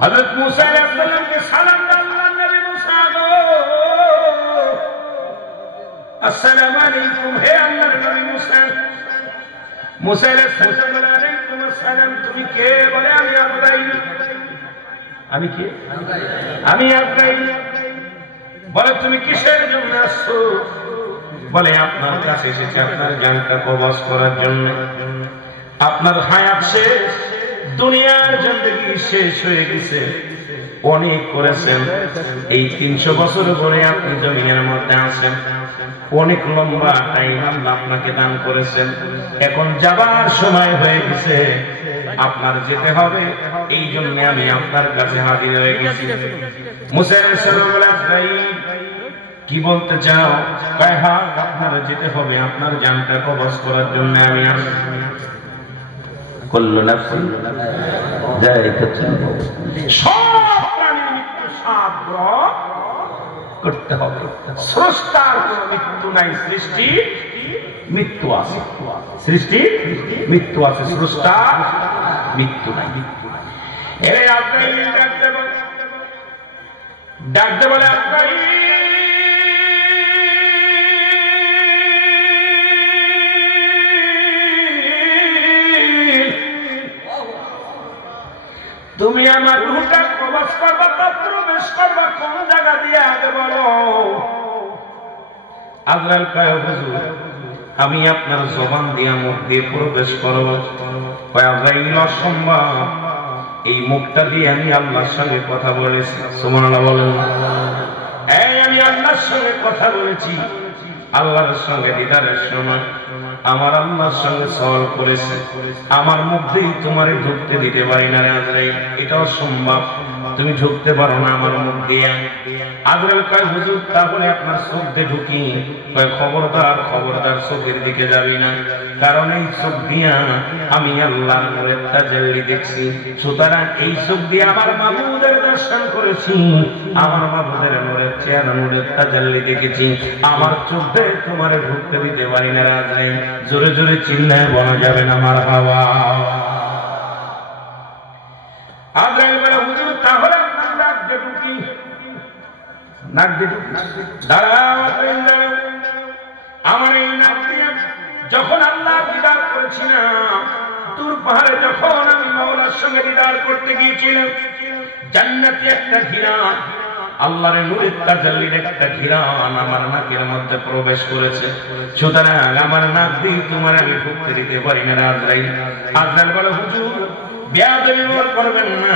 হযরত মুসা আলাইহিস সালামকে সালাম দিলেন, নবী মুসা গো আসসালামু আলাইকুম, হে আল্লাহর নবী মুসা। মুসা আলাইহিস সালাম বলেন, আলাইকুম আসসালাম, তুমি কে? বলে, আমি আজরাইল। আমি কে? আমি আজরাইল। বলে, তুমি কিসের জন্য আসছো? বলে, আপনার কাছে এসেছি আপনার জানটা কবজ করার জন্য। আপনার হায়াত শেষ, দুনিয়ার জিন্দেগি শেষ হয়ে গেছে, অনেক করেছেন। এই 300 বছর পরে আপনি জমিনের মধ্যে আছেন, অনেক লম্বা টাইম আল্লাহ আপনাকে দান করেছেন। এখন যাবার সময় হয়ে গেছে, আপনার যেতে হবে, এই জন্য আমি আপনার কাছে হাজির হয়ে গেছি। মুসা আলাইহিস সালাম বলেন, ভাই কি বলতে চাও? কয়, হ্যাঁ আপনার যেতে হবে, আপনার জানটা কবজ করার জন্য আমি আসছি। কুল্লু নাফসিন যায়িকাতুল মউত, সব প্রাণীর মৃত্যু স্বাদ গ্রহণ করতে হবে। স্রষ্টার কোন মৃত্যু নাই, সৃষ্টি মৃত্যু আছে। সৃষ্টি মৃত্যু আছে, স্রষ্টার মৃত্যু নাই। এরে আজরাইল ডাকতে বলে, আজরাইল তুমি আমার রূহটা কবজ করবা, তা প্রবেশ করবা কোন জায়গা দিয়ে আগে বলো। আজরাইল কয়, হুজুর আমি আপনার জবান দিয়ে মুখ দিয়ে প্রবেশ করব। কয়, আজরাইল অসম্ভব, এই মুখটা দিয়ে আমি আল্লাহর সঙ্গে কথা বলেছি। সুবহানাল্লাহ বলেন। এই আমি আল্লাহর সঙ্গে কথা বলেছি, আল্লাহর সঙ্গে দিদারের সময় আমার আল্লাহর সঙ্গে সওয়াল করেছে, আমার মুখ দিয়ে তোমারে ঢুকতে দিতে পারি না আজরাইল, এটা অসম্ভব, তুমি ঢুকতে পারো না আমার মুখ দিয়ে। আজরাইল কয়, হুজুর তাহলে আপনার চোখ দিয়ে ঢুকি? কয়, খবরদার খবরদার, চোখের দিকে যাবি না, কারণ এই চোখ দিয়া আমি আল্লাহর নূরের তাজাল্লি দেখছি। সুতরাং এই চোখ দিয়ে আমার মাবুদের দর্শন করেছি, আমার মাবুদের নূরের চেহারা, নূরের তাজাল্লি দেখেছি, আমার চোখ দিয়ে তোমারে ঢুকতে দিতে পারি না আজরাইল। জোরে জোরে চিল্লায় বলা যাবে না মারহাবা। আজরাইল বলে, হুজুর তাহলে আপনার নাক দিয়ে ঢুকি? নাক দিয়ে ঢুকি? দাঁড়াও আজরাইল, দাঁড়াও। আমার এই নাক দিয়ে যখন আল্লাহ দিদার করেছিলাম, তুর পাহাড়ে যখন আমি মাওলার সঙ্গে দিদার করতে গিয়েছিলাম, জান্নাতে একটা ঘিরান, আল্লাহর নূরের তাজাল্লির একটা ঘিরান আমার নাকের মধ্যে প্রবেশ করেছে। সুতরাং আমার নাক দিয়ে তোমার আমি ঢুকতে দিতে পারি না আজরাইল। আজরাইল বলে, হুজুর বেয়াদবি করবেন না,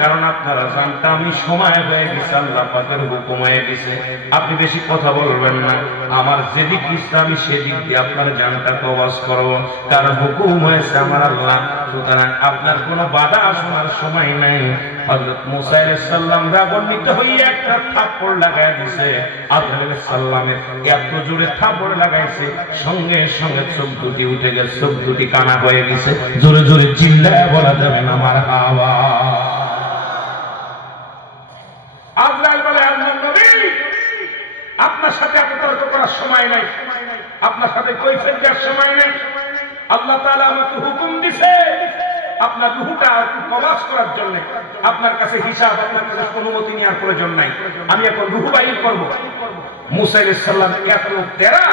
কারণ আপনারা জানতে আমি সময় হয়ে গেছে, আল্লাহ পাকের হুকুম হয়ে গেছে, আপনি বেশি কথা বলবেন না। আমার যেদিক ইচ্ছা আমি সেদিক দিয়ে আপনার জানটা কবজ করব, তার হুকুম হয়েছে আমার আল্লাহ। সুতরাং আপনার কোনো বাধা শোনার সময় নাই। হযরত মুসা আলাইহিস সালাম রাগান্বিত হয়ে একটা থাপ্পড় লাগায় দিয়েছে। আজরাইল আলাইহিস সালামের এত জোরে থাপ্পড় লাগাইছে, সঙ্গে সঙ্গে চোখ দুটি উঠে গেছে, চোখ দুটি কানা হয়ে গেছে। জোরে জোরে চিল্লায় বলা যাবে না মারহাবা। আজরাইল বলে, আল্লাহর নবী আপনার সাথে এত তর্ক করার সময় নাই, আপনার সাথে কৈফিয়ত দেওয়ার সময় নাই। আল্লাহ তাআলা আমাকে হুকুম দিয়েছে আপনার রূহটা কবজ করার জন্য, আপনার কাছে হিসাব, আপনার কাছে অনুমতি নেওয়ার প্রয়োজন নাই, আমি এখন রূহ বাইর করব। মুসা আলাইহিস সালাম এত তেরা,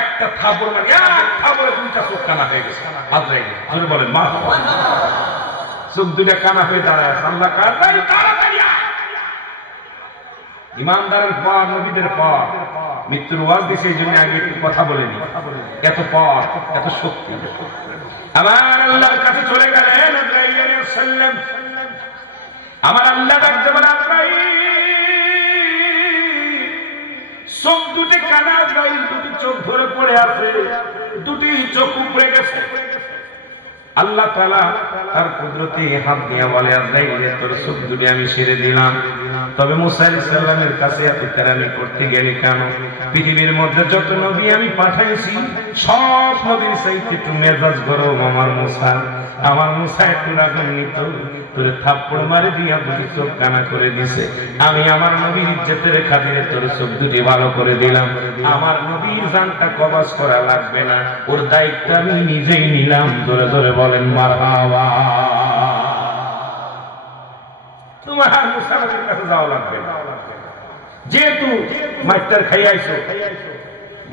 একটা থাপড় মানে এক থাপড়ে দুইটা চোখ কানা হয়ে গেছে। আজরাইল জোরে বলেন মারহাবা। চোখ দুইটা কানা হয়ে দাঁড়ায়, আল্লাহ কাজে তাড়াতাড়ি ইমানদারের পর, নবীদের পর মৃত্যুর ওয়াজ দিয়েছে, এই জন্য আগে একটু কথা বলেনি, এত পর এত শক্তি। আমার আল্লাহর কাছে চলে গেলেন আজরাইল আলাইহিস সালাম। আমার আল্লাহ ডাকতে বলে, আজরাইল চোখ দুটি কানা, আজরাইল দুটি চোখ ধরে পড়ে আছে, দুটি চোখ উপড়ে গেছে। আল্লাহ তাআলা তার কুদরতি হাত দিয়ে বলে, আজরাইল তোর চোখ দুটি আমি ছেড়ে দিলাম। তবে মুসা আলাইহিস সালামের কাছে এত তেরামি করতে গেলে কেন? পৃথিবীর মধ্যে যত নবী আমি পাঠাইছি, সব নবীর চাইতে একটু মেজাজ গরম আমার মুসা। আমার মুসা একটু রাগান্বিত, তোরে থাপ্পড় মারে দিয়া দুটি চোখ কানা করে দিছে। আমি আমার নবীর ইজ্জতের খাতিরে তোর চোখ দুটি ভালো করে দিলাম। আমার নবীর জানটা কবজ করা লাগবে না, ওর দায়িত্ব আমি নিজেই নিলাম। ধরে ধরে বলেন মারহাবা। তোমার মুসা নবীর কাছে যাওয়া লাগবে না, যেহেতু মাইটার খাইয়াইছো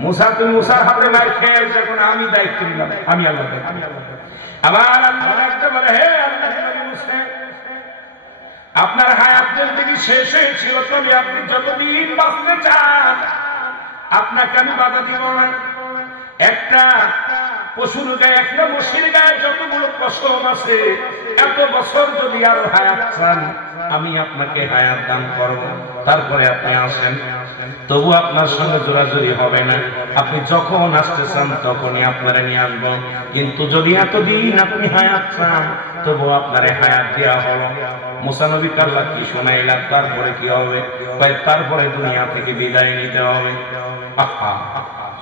মুসা, তুমি মুসার হাতে মাইর খাইয়াইছো, এখন আমি দায়িত্ব নিলাম, আমি আল্লাহ। আমার আল্লাহ ডাকতে বলে, হে আল্লাহ নবী মুসা, আপনার হায়াত জিন্দেগি শেষ হয়েছিল, তবে আপনি যতদিন বাঁচতে চান আপনাকে আমি বাধা দিব না। একটা পশুর গায়ে, একটা মশির গায়ে যতগুলো কসম আছে, এত বছর যদি আরো হায়াত চান আমি আপনাকে হায়াত দান করব। তারপরে আপনি আসেন, তবু আপনার সঙ্গে জোরাজুরি হবে না, আপনি যখন আসতে চান তখনই আপনারা নিয়ে আসবো। কিন্তু যদি এতদিন আপনি হায়াত চান তবু আপনারে হায়াত দেওয়া হলো। মুসা নবীকে আল্লাহ কি শোনাইলাম, তারপরে কি হবে? তারপরে দুনিয়া থেকে বিদায় নিতে হবে।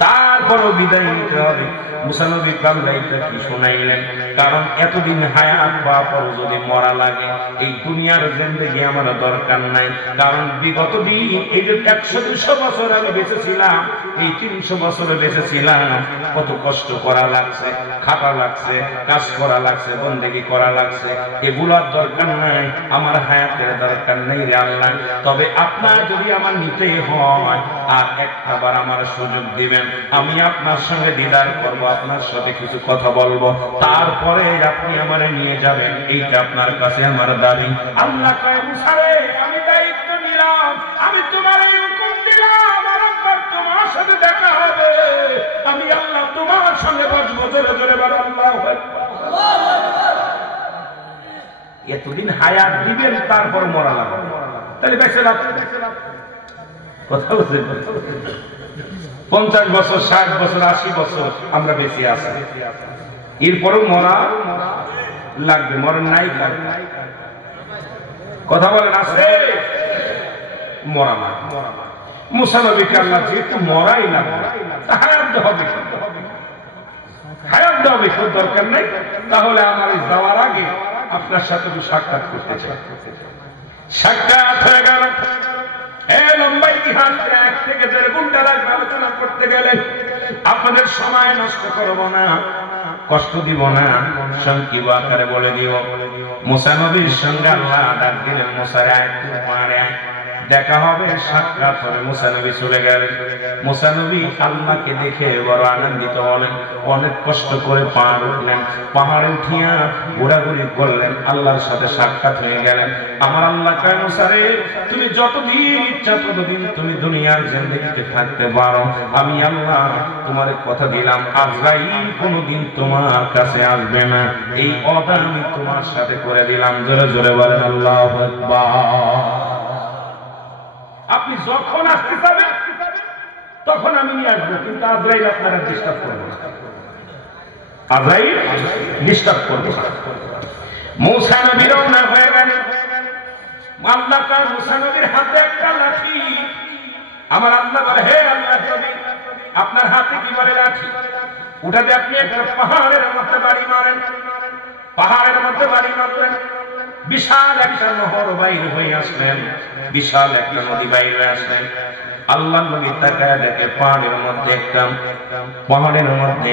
তারপরও বিদায় নিতে হবে। মুসা নবী কাল্লাইটা কি শোনাইলেন? কারণ এতদিন হায়াত পাওয়ার পর যদি মরা লাগে, এই দুনিয়ার জিন্দেগি আমার দরকার নাই। কারণ বিগত দিন এই যে 100-200 বছর আমি বেঁচেছিলাম, এই 300 বছরে বেঁচেছিলাম, কত কষ্ট করা লাগছে, খাটা লাগছে, কাজ করা লাগছে, বন্দেগি করা লাগছে, এগুলোর দরকার নাই, আমার হায়াতের দরকার নেই রে আল্লাহ। তবে আপনার যদি আমার নিতে হয় আর একটাবার আমার সুযোগ দিবেন, আমি আপনার সঙ্গে দিদার করব, আপনার সাথে কিছু কথা বলবো, তারপরে আপনি আমারে নিয়ে যাবেন, এইটা আপনার কাছে আমার দাবি। আল্লাহ কয়, মুসা রে, আমি দায়িত্ব নিলাম, আমি তোমার হুকুম দিলাম, আরেকবার তোমার সাথে দেখা হবে, আমি আল্লাহ তোমার সঙ্গে বসবো। জোরে জোরে বলো আল্লাহু আকবার। এতদিন হায়াত দিবেন, তারপর মরা লাগবে, তাহলে বেঁচে লাভ কথা বলছে। 50 বছর, 60 বছর, 80 বছর আমরা বেঁচে আছি, এরপরও মরা লাগবে, মরেন নাই কথা বলেন, আছে মরা না। মুসা নবীকে আল্লাহ যেহেতু মরাই লাগবে, হায়াত হবে, হায়াত হবে, খুব দরকার নেই। তাহলে আমার যাওয়ার আগে আপনার সাথে সাক্ষাৎ করতে চাই। সাক্ষাৎ হয়ে গেল, লম্বা ইতিহাস 1 থেকে 1.5 ঘন্টা লাগবে আলোচনা করতে গেলে। আপনাদের সময় নষ্ট করব না, কষ্ট দিব না, সংক্ষিপ্ত আকারে বলে দিব। মুসা নবীর সঙ্গে আল্লাহ ডাক দিলেন, মুসা রে পারে দেখা হবে, সাক্ষাৎ হবে। মুসা নবী চলে গেলেন। মুসা নবী আল্লাহকে দেখে বড় আনন্দিত হলেন, অনেক কষ্ট করে পাহাড় উঠলেন, পাহাড়ে উঠিয়া ঘোরাঘুরি করলেন, আল্লাহর সাথে সাক্ষাৎ হয়ে গেলেন। আমার আল্লাহ কয়, মুসা রে, তুমি যতদিন ইচ্ছা ততদিন তুমি দুনিয়ার জিন্দেগিতে থাকতে পারো, আমি আল্লাহ তোমার কথা দিলাম, আজরাইল কোনদিন তোমার কাছে আসবে না, এই ওয়াদা আমি তোমার সাথে করে দিলাম। জোরে জোরে বলেন আল্লাহু আকবার। আপনি যখন আসতে পারবেন তখন আমি নিয়ে আসবো, কিন্তু আজরাইল আপনারা ডিস্টার্ব করবো না, আজরাইল ডিস্টার্ব করবো না। মুসা নবী রওনা হয়ে গেলেন। আল্লাহ তাআলা মুসা নবীর হাতে একটা লাঠি। আমার আল্লাহ বলে, হে আল্লাহ নবী, আপনার হাতে কি বলে লাঠি? ওটাতে আপনি একটা পাহাড়ের মধ্যে বাড়ি মারেন, পাহাড়ের মধ্যে বাড়ি মারলেন, বিশাল একটা নহর বাইর হয়ে আসলেন, বিশাল একটা নদী বাইর হয়ে আসলেন। আল্লাহ নবী তাকায় দেখে পাহাড়ের মধ্যে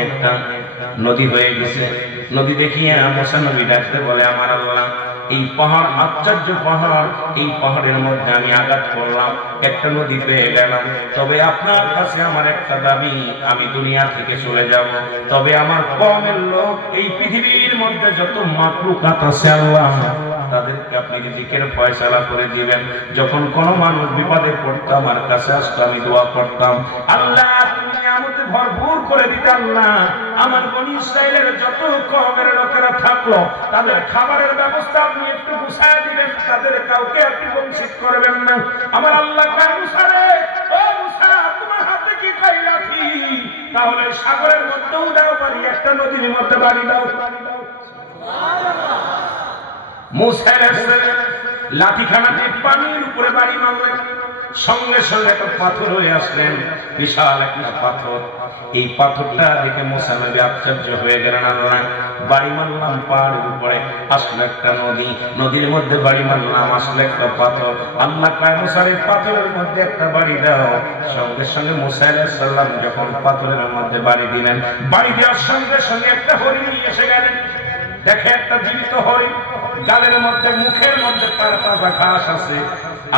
একটা নদী হয়ে গেছে। নদী দেখিয়ে মুসা নবী ডাকতে বলে, আমার আল্লাহ, এই পাহাড় আশ্চর্য পাহাড়, এই পাহাড়ের মধ্যে আমি আঘাত করলাম, একটা নদী পেয়ে গেলাম, তবে আপনার কাছে আমার একটা দাবি, আমি দুনিয়া থেকে চলে যাব, তবে আমার কওমের লোক, এই পৃথিবীর মধ্যে যত মাখলুকাত আছে আল্লাহ, তাদেরকে আপনি রিজিকের ফয়সালা করে দিবেন। যখন কোন মানুষ বিপদে পড়তো আমার কাছে আসতো, আমি দোয়া করতাম, আল্লাহ তুমি নিয়ামতে ভরপুর করে দিতে, আল্লাহ আমার বনি ইসরাইলের যত কওমের লোকেরা থাকলো তাদের খাবারের ব্যবস্থা আপনি একটু গুছায় দিবেন, তাদের কাউকে আপনি বঞ্চিত করবেন না। আমার আল্লাহ কয়, মুসা রে, ও মুসা, তোমার হাতে কি কয় লাঠি? তাহলে সাগরের মধ্যেও দাও পারি, একটা নদীর মধ্যে বাড়ি দাও। মুসা লাঠিখানাটি পানির উপরে বাড়ি মারলেন, সঙ্গে সঙ্গে একটা পাথর হয়ে আসলেন, বিশাল একটা পাথর। এই পাথরটা দেখে মুসা নবী আশ্চর্য হয়ে গেলেন, আল্লাহ বাড়ি মারলাম পাহাড়ের উপরে, আসলো একটা নদী, নদীর মধ্যে বাড়ি মারলাম, আসলো একটা পাথর। আল্লাহ কয়, মুসা রে, পাথরের মধ্যে একটা বাড়ি দাও। সঙ্গে সঙ্গে মুসা আলাইহিস সালাম যখন পাথরের মধ্যে বাড়ি দিলেন, বাড়ি দেওয়ার সঙ্গে সঙ্গে একটা হরিণ নিয়ে এসে গেলেন। দেখে একটা জীবিত হরিণ, গালের মধ্যে মুখের মধ্যে তার তাজা ঘাস আছে।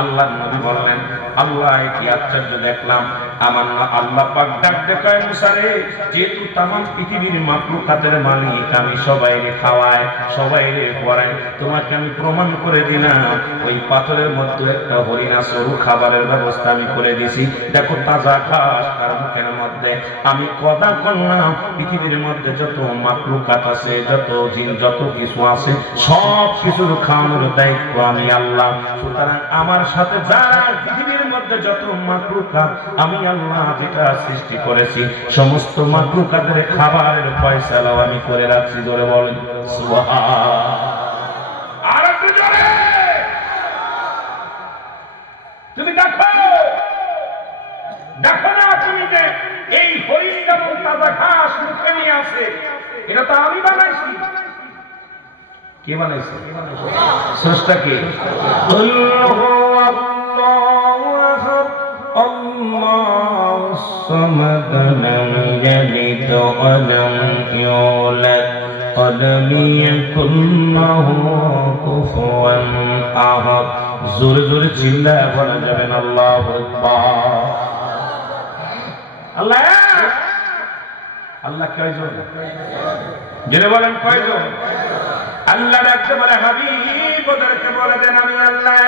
আল্লাহ নবী বললেন, আল্লাহ কি আশ্চর্য দেখলাম। আমার না আল্লাহ পাক ডাক দেখায়, মুসা রে, যেহেতু তামাম পৃথিবীর মাখলুকাতের মালিক আমি, সবাইকে খাওয়ায়, সবাইকে পড়াই, তোমাকে আমি প্রমাণ করে দিলাম ওই পাথরের মধ্যে একটা হরিণ আছে, ওর খাবারের ব্যবস্থা আমি করে দিছি। দেখো তাজা ঘাস তার মুখের মধ্যে। আমি কথা করলাম পৃথিবীর মধ্যে যত মাখলুকাত আছে, যত জিন, যত কিছু আছে, সব কিছুর খাওয়ানোর দায়িত্ব আমি আল্লাহ। সুতরাং আমার সাথে যারা পৃথিবীর মধ্যে যত মাখলুকাত আমি আল্লাহ যেটা সৃষ্টি করেছি, সমস্ত মাখলুকাতের খাবারের ফয়সালাও আমি করে রাখছি। ধরে বলেন সুবহান। আর একটু জোরে। তুমি দেখো, দেখো না তুমি যে এই হরিণ যেমন তাজা ঘাস মুখে নিয়ে আসে, এটা তো আমি বানাইছি। কে বানাইছে? স্রষ্টা কে? আল্লাহুস সামাদ লাম ইয়ালিদ ওয়া লাম ইউলাদ ওয়া লাম ইয়াকুল লাহু কুফুয়ান আহাদ। জোরে জোরে চিল্লায় বলা যাবে না আল্লাহু আকবার। আল্লাহ, আল্লাহ কয়জন? জেনে বলেন কয়জন? আল্লাহ ডাকতে বলে, হাবিব ওদেরকে বলে দেন আমি আল্লাহ,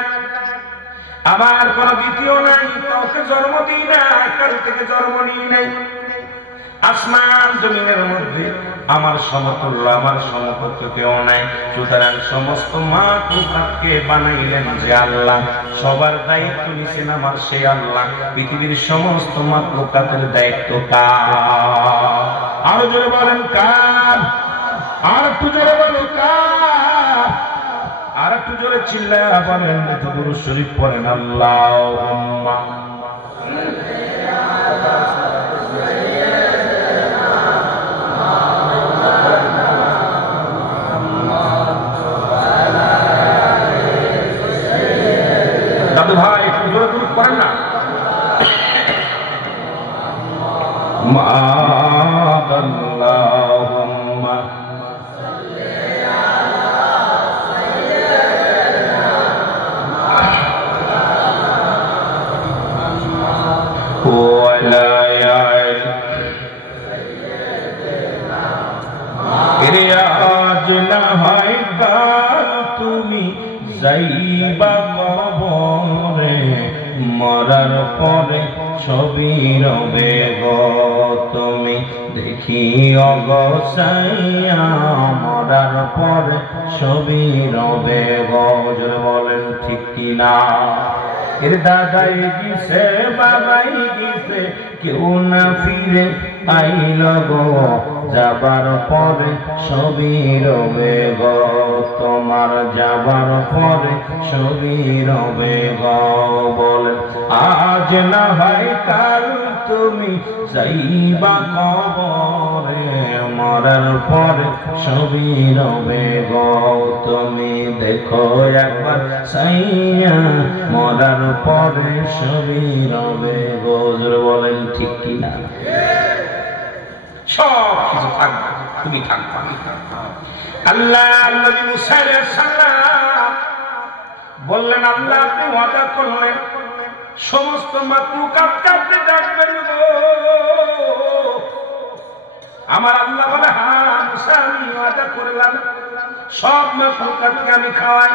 আমার কোন দ্বিতীয় নাই, কাউকে জন্ম দিই না, কারো থেকে জন্ম নিই নাই। আসমান জমিনের মধ্যে আমার সমতুল্য, আমার সমকক্ষ কেউ নাই। সুতরাং সমস্ত মাখলুকাতকে বানাইলেন যে আল্লাহ, সবার দায়িত্ব নিছেন আমার সেই আল্লাহ। পৃথিবীর সমস্ত মাখলুকাতের দায়িত্ব কার? আরো জোরে বলেন কার? আর একটু জোরে বলেন কার? আর একটু জোরে চিল্লায়া বলেন, দুরূদ শরীফ পড়েন, আল্লাহুম্মা দাদু ভাই একটু জোরে দুরূদ পড়েন না। আল্লাহুম্মা তুমি যাইবা কবরে, মরার পরে ছবি রবে গো তুমি দেখিও গো সাইয়া, মরার পরে ছবি রবে গো। জোরে বলেন ঠিক কিনা? এর দাদাই গিয়েছে, বাবাই গিয়েছে, কেউ না ফিরে আইল গো, যাবার পরে ছবি রবে গো তোমার, যাবার পরে ছবি রবে গো। বলেন আজ না হয় কাল তুমি যাইবা কবরে, মরার পরে ছবি রবে গো তুমি দেখো একবার সাইয়া, মরার পরে ছবি রবে গো। জোরে বলেন ঠিক কিনা? সব কিছু থাকবে, তুমি থাকবা। আল্লাহ নবী মুসা আলাইহিস সালাম বললেন, আল্লাহ আপনি ওয়াদা করলেন সমস্ত মাখলুকাতকে আপনি ডাকবেন গো। আমার আল্লাহ বলে, হ্যাঁ মুসা আমি ওয়াদা করলাম, সব মাখলুকাতকে আমি খাওয়াই।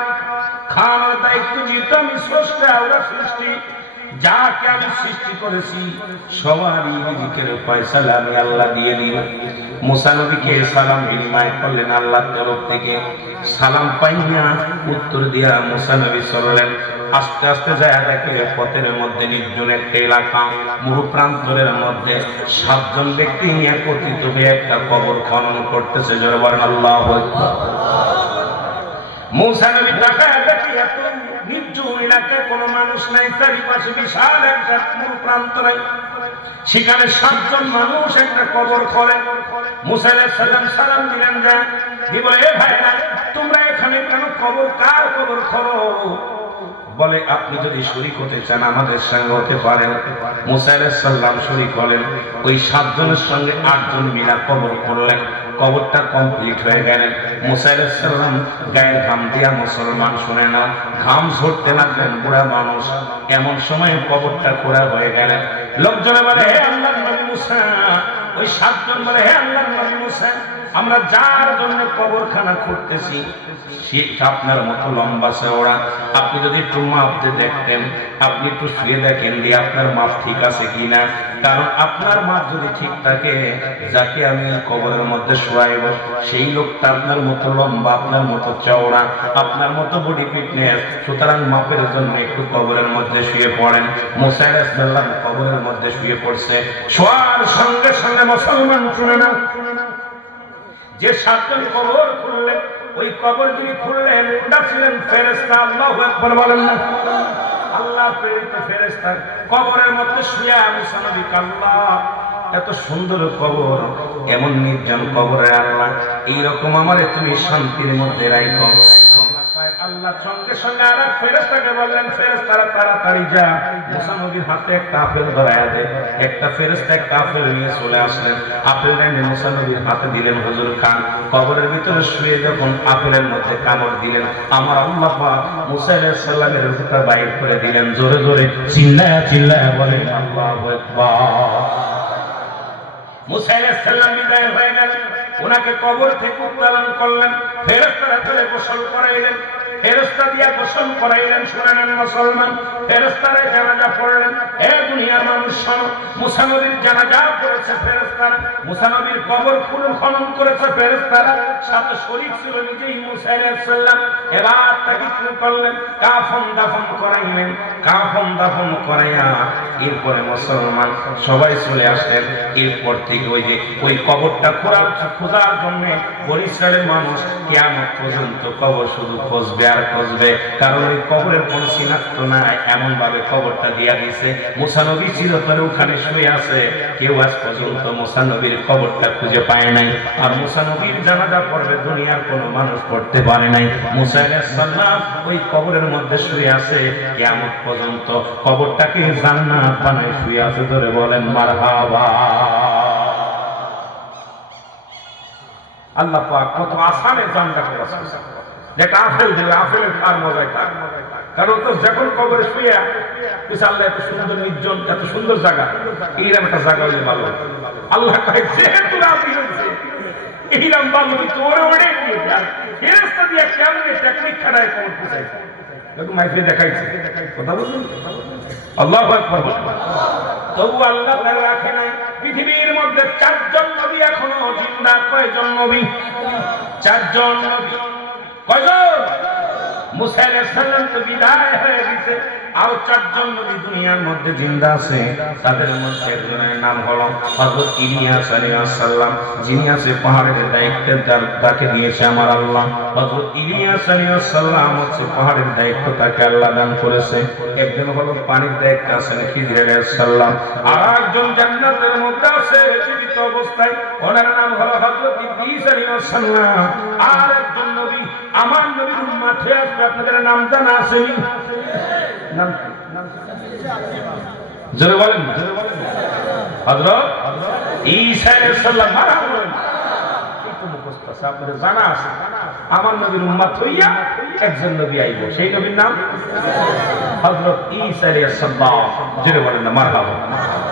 খাওয়ানোর দায়িত্ব যেহেতু আমি স্রষ্টা, ওরা সৃষ্টি, যাকে আমি সৃষ্টি করেছি সবারই রিজিকের ফয়সালা আমি আল্লাহ দিয়ে দিব। মুসা নবীকে সালাম বিনিময় করলেন আল্লাহর তরফ থেকে। সালাম পাইয়া উত্তর দিয়া মুসা নবী চললেন। আস্তে আস্তে যায় দেখে পথের মধ্যে নির্জন একটা এলাকা, মরু প্রান্তরের মধ্যে 7 জন ব্যক্তি একত্রিত হয়ে একটা কবর খনন করতেছে। জোরে বলেন আল্লাহু আকবার। মুসা নবী তাকায় দেখে এত নির্জন এলাকায় কোনো মানুষ নাই, চারিপাশে বিশাল একটা মরু প্রান্তরে, সেখানে 7 জন মানুষ একটা কবর খোলে। মুসা আলাইহিস সালাম সালাম দিলেন, যায় দিয়ে বলে, এ ভাইরা তোমরা এখানে কেন কবর, কার কবর খোলো? বলে আপনি যদি শরীক হতে চান আমাদের সঙ্গে হতে পারেন। মুসা আলাইহিস সালাম শরীক হলেন, ওই 7 জনের সঙ্গে 8 জন মিলা কবর করলেন। কবরটা কমপ্লিট হয়ে গেলেন। মুসা আলাইহিস সালাম গায়ের ঘাম দিয়া, মুসলমান শুনে নাও, ঘাম ঝরতে লাগলেন, বুড়া মানুষ। এমন সময় কবরটা খোঁড়া হয়ে গেলেন। লোকজনে বলে, হে আল্লাহর নবী মুসা, ওই 7 জন বলে, হে আল্লাহর নবী মুসা, আমরা যার জন্য কবরখানা খুঁড়তেছি সে আপনার মতো লম্বা চওড়া। আপনি যদি একটু মাপ দিয়ে দেখতেন, আপনি একটু শুয়ে দেখেন যে আপনার মাপ ঠিক আছে কিনা। কারণ আপনার মাপ যদি ঠিক থাকে, যাকে আমি কবরের মধ্যে শোয়াইব সেই লোকটা আপনার মতো লম্বা, আপনার মতো চওড়া, আপনার মতো বডি ফিটনেস। সুতরাং মাপের জন্য একটু কবরের মধ্যে শুয়ে পড়েন। মুসা আলাইহিস সালাম কবরের মধ্যে শুয়ে পড়ছে। শোয়ার সঙ্গে সঙ্গে মুসলমান শুনে না, যে 7 জন কবর খুললেন, ওই কবর যিনি খুললেন ওটা ছিলেন ফেরেশতা। আল্লাহু আকবার বলেন না। আল্লাহ প্রেরিত ফেরেশতা কবরের মধ্যে শুয়ে মুসা নবী আল্লাহ, এত সুন্দর কবর, এমন নির্জন কবরে আল্লাহ এইরকম আমারে তুমি শান্তির মধ্যে রাখো। আল্লাহ সঙ্গে সঙ্গে আর এক ফেরেশতাকে বললেন, ফেরেশতারা তাড়াতাড়ি যা, মুসা নবীর হাতে একটা আপেল ধরায়া দে। একটা ফেরেশতা একটা আপেল নিয়ে চলে আসলেন। আপেল এনে মুসা নবীর হাতে দিলেন। হুজুর খান, কবরের ভিতরে শুয়ে যখন আপেলের মধ্যে কামড় দিলেন, আমার আল্লাহ পাক মুসা আলাইহিস সালামের রূহটা বাইর করে দিলেন। জোরে জোরে চিল্লায়া চিল্লায়া বলেন আল্লাহু আকবার। মুসা আলাইহিস সালাম বিদায় হয়ে গেলেন, ওনাকে কবর থেকে উত্তোলন করলেন। ফেরেশতারা চলে গোসল করাইলেন, ফেরেশতা দিয়া গোসল করাইলেন। শুনে নেন মুসলমান, ফেরেশতারা জানাজা পড়লেন। হে দুনিয়ার মানুষ শোনো, মুসা নবীর জানাজা পড়েছে ফেরেশতারা, মুসা নবীর কবর খনন করেছে ফেরেশতারা, সাথে শরীক ছিল নিজেই মুসা আলাইহিস সালাম। এবার তাকে কি করলেন? কাফন দাফন করাইলেন। কাফন দাফন করাইয়া এরপরে মুসলমান সবাই চলে আসলেন। এরপর থেকে ওই কবরটা খোঁজার জন্য বরিশালের মানুষ কিয়ামত পর্যন্ত কবর শুধু খুঁজবে আর খুঁজবে। কারণ ওই কবরের কোন চিনাক্ত নাই, এমন ভাবে কবরটা দিয়া দিছে। মুসা নবী চিরতরে ওখানে শুয়ে আছে, কেউ আজ পর্যন্ত মুসা নবীর কবরটা খুঁজে পায় নাই। আর মুসা নবীর জানাজা পড়বে দুনিয়ার কোনো মানুষ পড়তে পারে নাই। মুসা আলাইহিস সালাম ওই কবরের মধ্যে শুয়ে আছে কিয়ামত পর্যন্ত। কবরটাকে জান্নাত বানায় শুয়ে আছে। ধরে বলেন মারহাবা। আল্লাহ পাক কত আসানে জান্নাত করেছে। যেটা আপেল দিলে আপেলের খাওয়ার মজায় খায়। কারণ তো যখন কবরে শুয়ে আল্লাহ এত সুন্দর নির্জন, এত সুন্দর জায়গা, এইরকম একটা জায়গা হইলে ভালো। আল্লাহ কয় যেহেতু রাজি হয়েছে এইরকম ভালো হইতো, ওরে ওরে ফেরেশতা দিয়ে কেমনে টেকনিক খাটায় কবর খুঁজাইছে, দেখুন মাইফে দেখাইছে। কথা বলুন আল্লাহু আকবার। তবু আল্লাহ তাআলা রাখে নাই। পৃথিবীর মধ্যে 4 জন নবী এখনো জিন্দা। কয়জন নবী? 4 জন নবী। কয়জন? মুসা আলাইহিস সালাম তো বিদায় হয়ে গেছে, আর 4 জন নবী দুনিয়ার মধ্যে জিন্দা আছে। তাদের মধ্যে একজনের নাম হলো হযরত ইলিয়াস আলাইহিস সালাম, যিনি আছে পাহাড়ের দায়িত্বে, তাকে দিয়েছে আমার আল্লাহ। হযরত ইলিয়াস আলাইহিস সালাম হচ্ছে পাহাড়ের দায়িত্ব তাকে আল্লাহ দান করেছে। একজন হলো পানির দায়িত্ব আছেন খিজির আলাইহিস সালাম, আর একজন জান্নাতের মধ্যে আছে জীবিত অবস্থায়, ওনার নাম হলো হযরত ইদ্রিস আলাইহিস সালাম। আর একজন নবী আমার নবীর উম্মতে আসবে, আপনাদের নাম জানা আছে? নাম জোরে বলেন না। হযরত ঈসা আলাইহিস সালাম। আপনাদের জানা আছে আমার নবীর উম্মত হইয়া একজন নবী আইব, সেই নবীর নাম হযরত ঈসা আলাইহিস সালাম। জোরে বলেন না মারহাবা।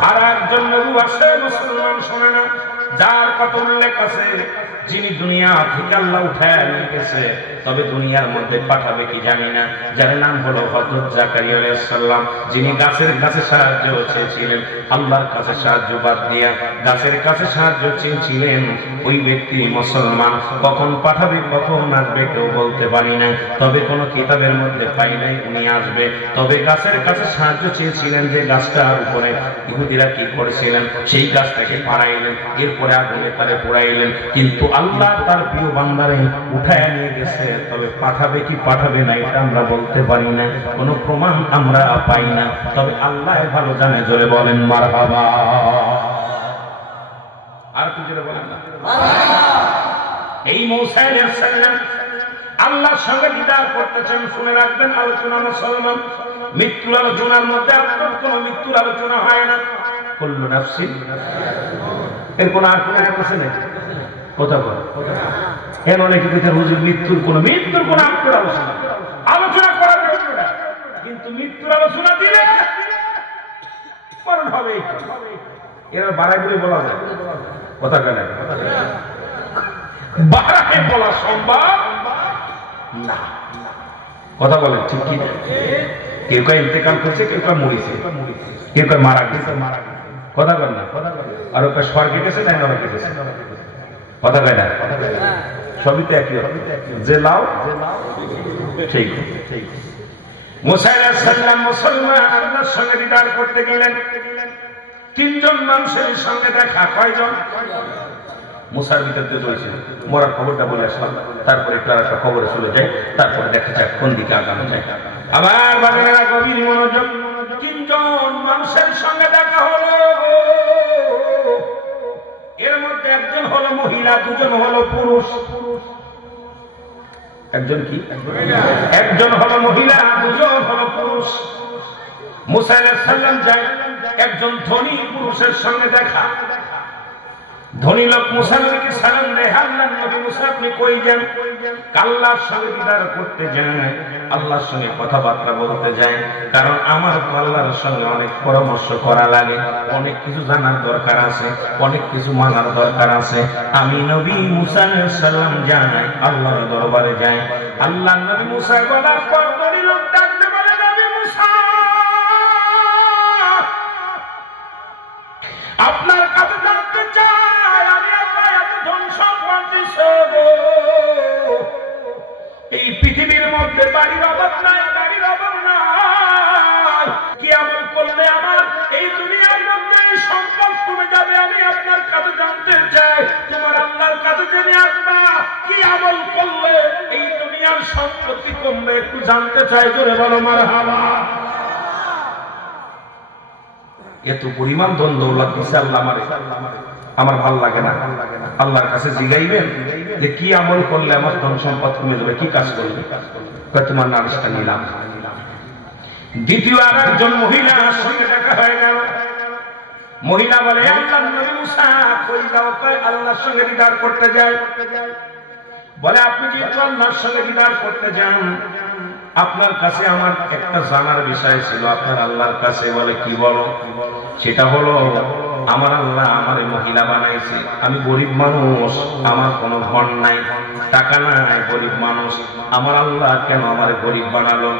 আর একজন নবী আছে মুসলমান শুনে না, যার কথা উল্লেখ আছে, যিনি দুনিয়া থেকে আল্লাহ উঠায় নিয়ে গেছে, তবে দুনিয়ার মধ্যে পাঠাবে কি জানি না, যার নাম হলো হযরত জাকারিয়া আলাইহিস সালাম, যিনি গাছের কাছে সাহায্য চেয়েছিলেন, আল্লাহর কাছে সাহায্য বাদ দিয়া গাছের কাছে সাহায্য চেয়েছিলেন। ওই ব্যক্তি মুসলমান, কখন পাঠাবে কখন আসবে কেউ বলতে পারি না, তবে কোন কিতাবের মধ্যে পাই নাই উনি আসবে। তবে গাছের কাছে সাহায্য চেয়েছিলেন, যে গাছটার উপরে ইহুদিরা কি করেছিলেন, সেই গাছটাকে পাড়াইলেন, এরপরে আগুনে তারে পোড়াইলেন। কিন্তু আল্লাহ তার প্রিয় বান্দারে উঠায় নিয়ে গেছে, তবে পাঠাবে কি পাঠাবে না এটা আমরা বলতে পারি না, কোনো প্রমাণ আমরা পাই না, তবে আল্লাহ ভালো জানে। জোরে বলেন মারহাবা। আর কি জোরে বলেন না? এই মূসা আলাইহিস সালাম আল্লাহর সঙ্গে দিদার করতেছেন। শুনে রাখবেন আলোচনা মুসলমান, মৃত্যুর আলোচনার মধ্যে আপনার কোন মৃত্যুর আলোচনা হয় না। কুল্লু নাফসিন, এর কোন আর কোন আছে নাকি? কথা বলে এর অনেকে বলতে হুজুর মৃত্যুর কোন আলোচনা করার কিন্তু মৃত্যুর আলোচনা দিলে মরণ হবে এরা বাড়াগুলি বলা যায় কথা কেন বাড়াকে বলা সম্ভব না কথা বলেন ঠিক কি কেউ কেউ ইন্তেকাল করছে কেউ কেউ মরিছে কেউ কেউ মারা গেছে কথা বল না আর ওকে স্বর্গে গেছে তাই নরকে গেছে কথা কয় না সবই তো একই যে লাও ঠিক মুসা আলাইহিস সালাম মুসলমান আল্লাহর সঙ্গে দিদার করতে গেলেন তিনজন মানুষের সঙ্গে দেখা কয়জন মুসার ভিতরে চলছিল মরার খবরটা বলে আসলাম তারপরে একটু আর একটা খবরে চলে যায় তারপরে দেখা যাক কোন দিকে আগানো যায় আবার বাগানেরা গভীর মনোযোগ তিনজন মানুষের সঙ্গে দেখা হলো এর মধ্যে একজন হলো মহিলা দুজন হলো পুরুষ একজন কি একজন হলো মহিলা দুজন হলো পুরুষ মুসা আলাইহিস সালাম যায় একজন ধনী পুরুষের সঙ্গে দেখা ধনী লোক মুসা নবীকে সালাম দেয় আল্লাহর নবী মুসা আপনি কই যান আল্লাহর সঙ্গে দিদার করতে যান আল্লাহর সঙ্গে কথাবার্তা বলতে যায় কারণ আমার আল্লাহর সঙ্গে অনেক পরামর্শ করা লাগে অনেক কিছু জানার দরকার আছে অনেক কিছু মানার দরকার আছে আমি নবী মুসা আলাইহিস সালাম যাই আল্লাহর দরবারে যাই আল্লাহর নবী মুসা বলার পর ধনী লোক ডাকতে বলে নবী মুসা আপনার কাছে জানতে চাই আমি আপনার এত ধন সম্পদ দিছো এই পৃথিবীর মধ্যে বাড়ির অভাব নাই কি আমল করলে আমার এই দুনিয়ার মধ্যে এই সম্পদ কমে যাবে আমি আপনার কাছে জানতে চাই তোমার আল্লাহর কাছে জেনে আসবা কি আমল করলে এই দুনিয়ার সম্পত্তি কমবে একটু জানতে চাই জোরে বলো মারহাবা এত পরিমাণ ধন দৌলত দিছে আল্লাহ আমার ভালো লাগে না আল্লাহর কাছে জিগাইবেন যে কি আমল করলে আমার ধন সম্পদ কমে যাবে কি কাজ করবে তোমার নালিশটা নিলাম দ্বিতীয় আর একজন মহিলার সঙ্গে দেখা হয়ে গেল মহিলা বলে আল্লাহর নবী মুসা কই যাও কয় আল্লাহর সঙ্গে দিদার করতে যায় বলে আপনি যেহেতু আল্লাহর সঙ্গে দিদার করতে যান আপনার কাছে আমার একটা জানার বিষয় ছিল আপনার আল্লাহর কাছে বলে কি বলো সেটা হলো আমার আল্লাহ আমার মহিলা বানাইছে আমি গরিব মানুষ আমার কোনো ধন নাই টাকা নাই গরিব মানুষ আমার আল্লাহ কেন আমার গরিব বানালো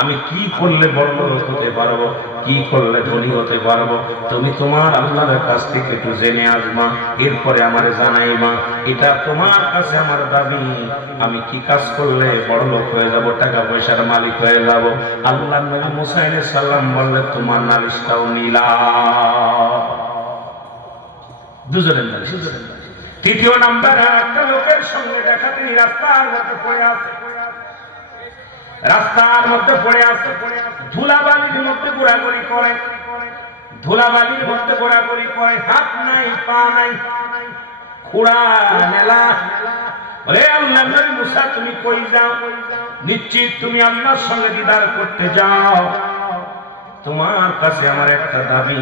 আমি কি করলে বড় হতে পারবো কি করলে ধনী হতে পারবো তুমি তোমার আল্লাহর কাছ থেকে একটু জেনে আসবা এরপরে আমারে জানাইবা এটা তোমার কাছে আমার দাবি আমি কি কাজ করলে বড় লোক হয়ে যাব টাকা পয়সার মালিক হয়ে যাব আল্লাহর নবী মুসা আলাইহিস সালাম বললে তোমার নালিশটাও নিলাম দুজনের নালিশ তৃতীয় নাম্বার একটা লোকের সঙ্গে দেখা তিনি রাস্তার মধ্যে পড়ে আছে ধুলাবালির মধ্যে ঘোরাঘুরি করে হাত নাই পা নাই খুড়া মেলা বলে আল্লাহর নবী মুসা তুমি কই যাও নিশ্চিত তুমি আল্লাহর সঙ্গে দিদার করতে যাও তোমার কাছে আমার একটা দাবি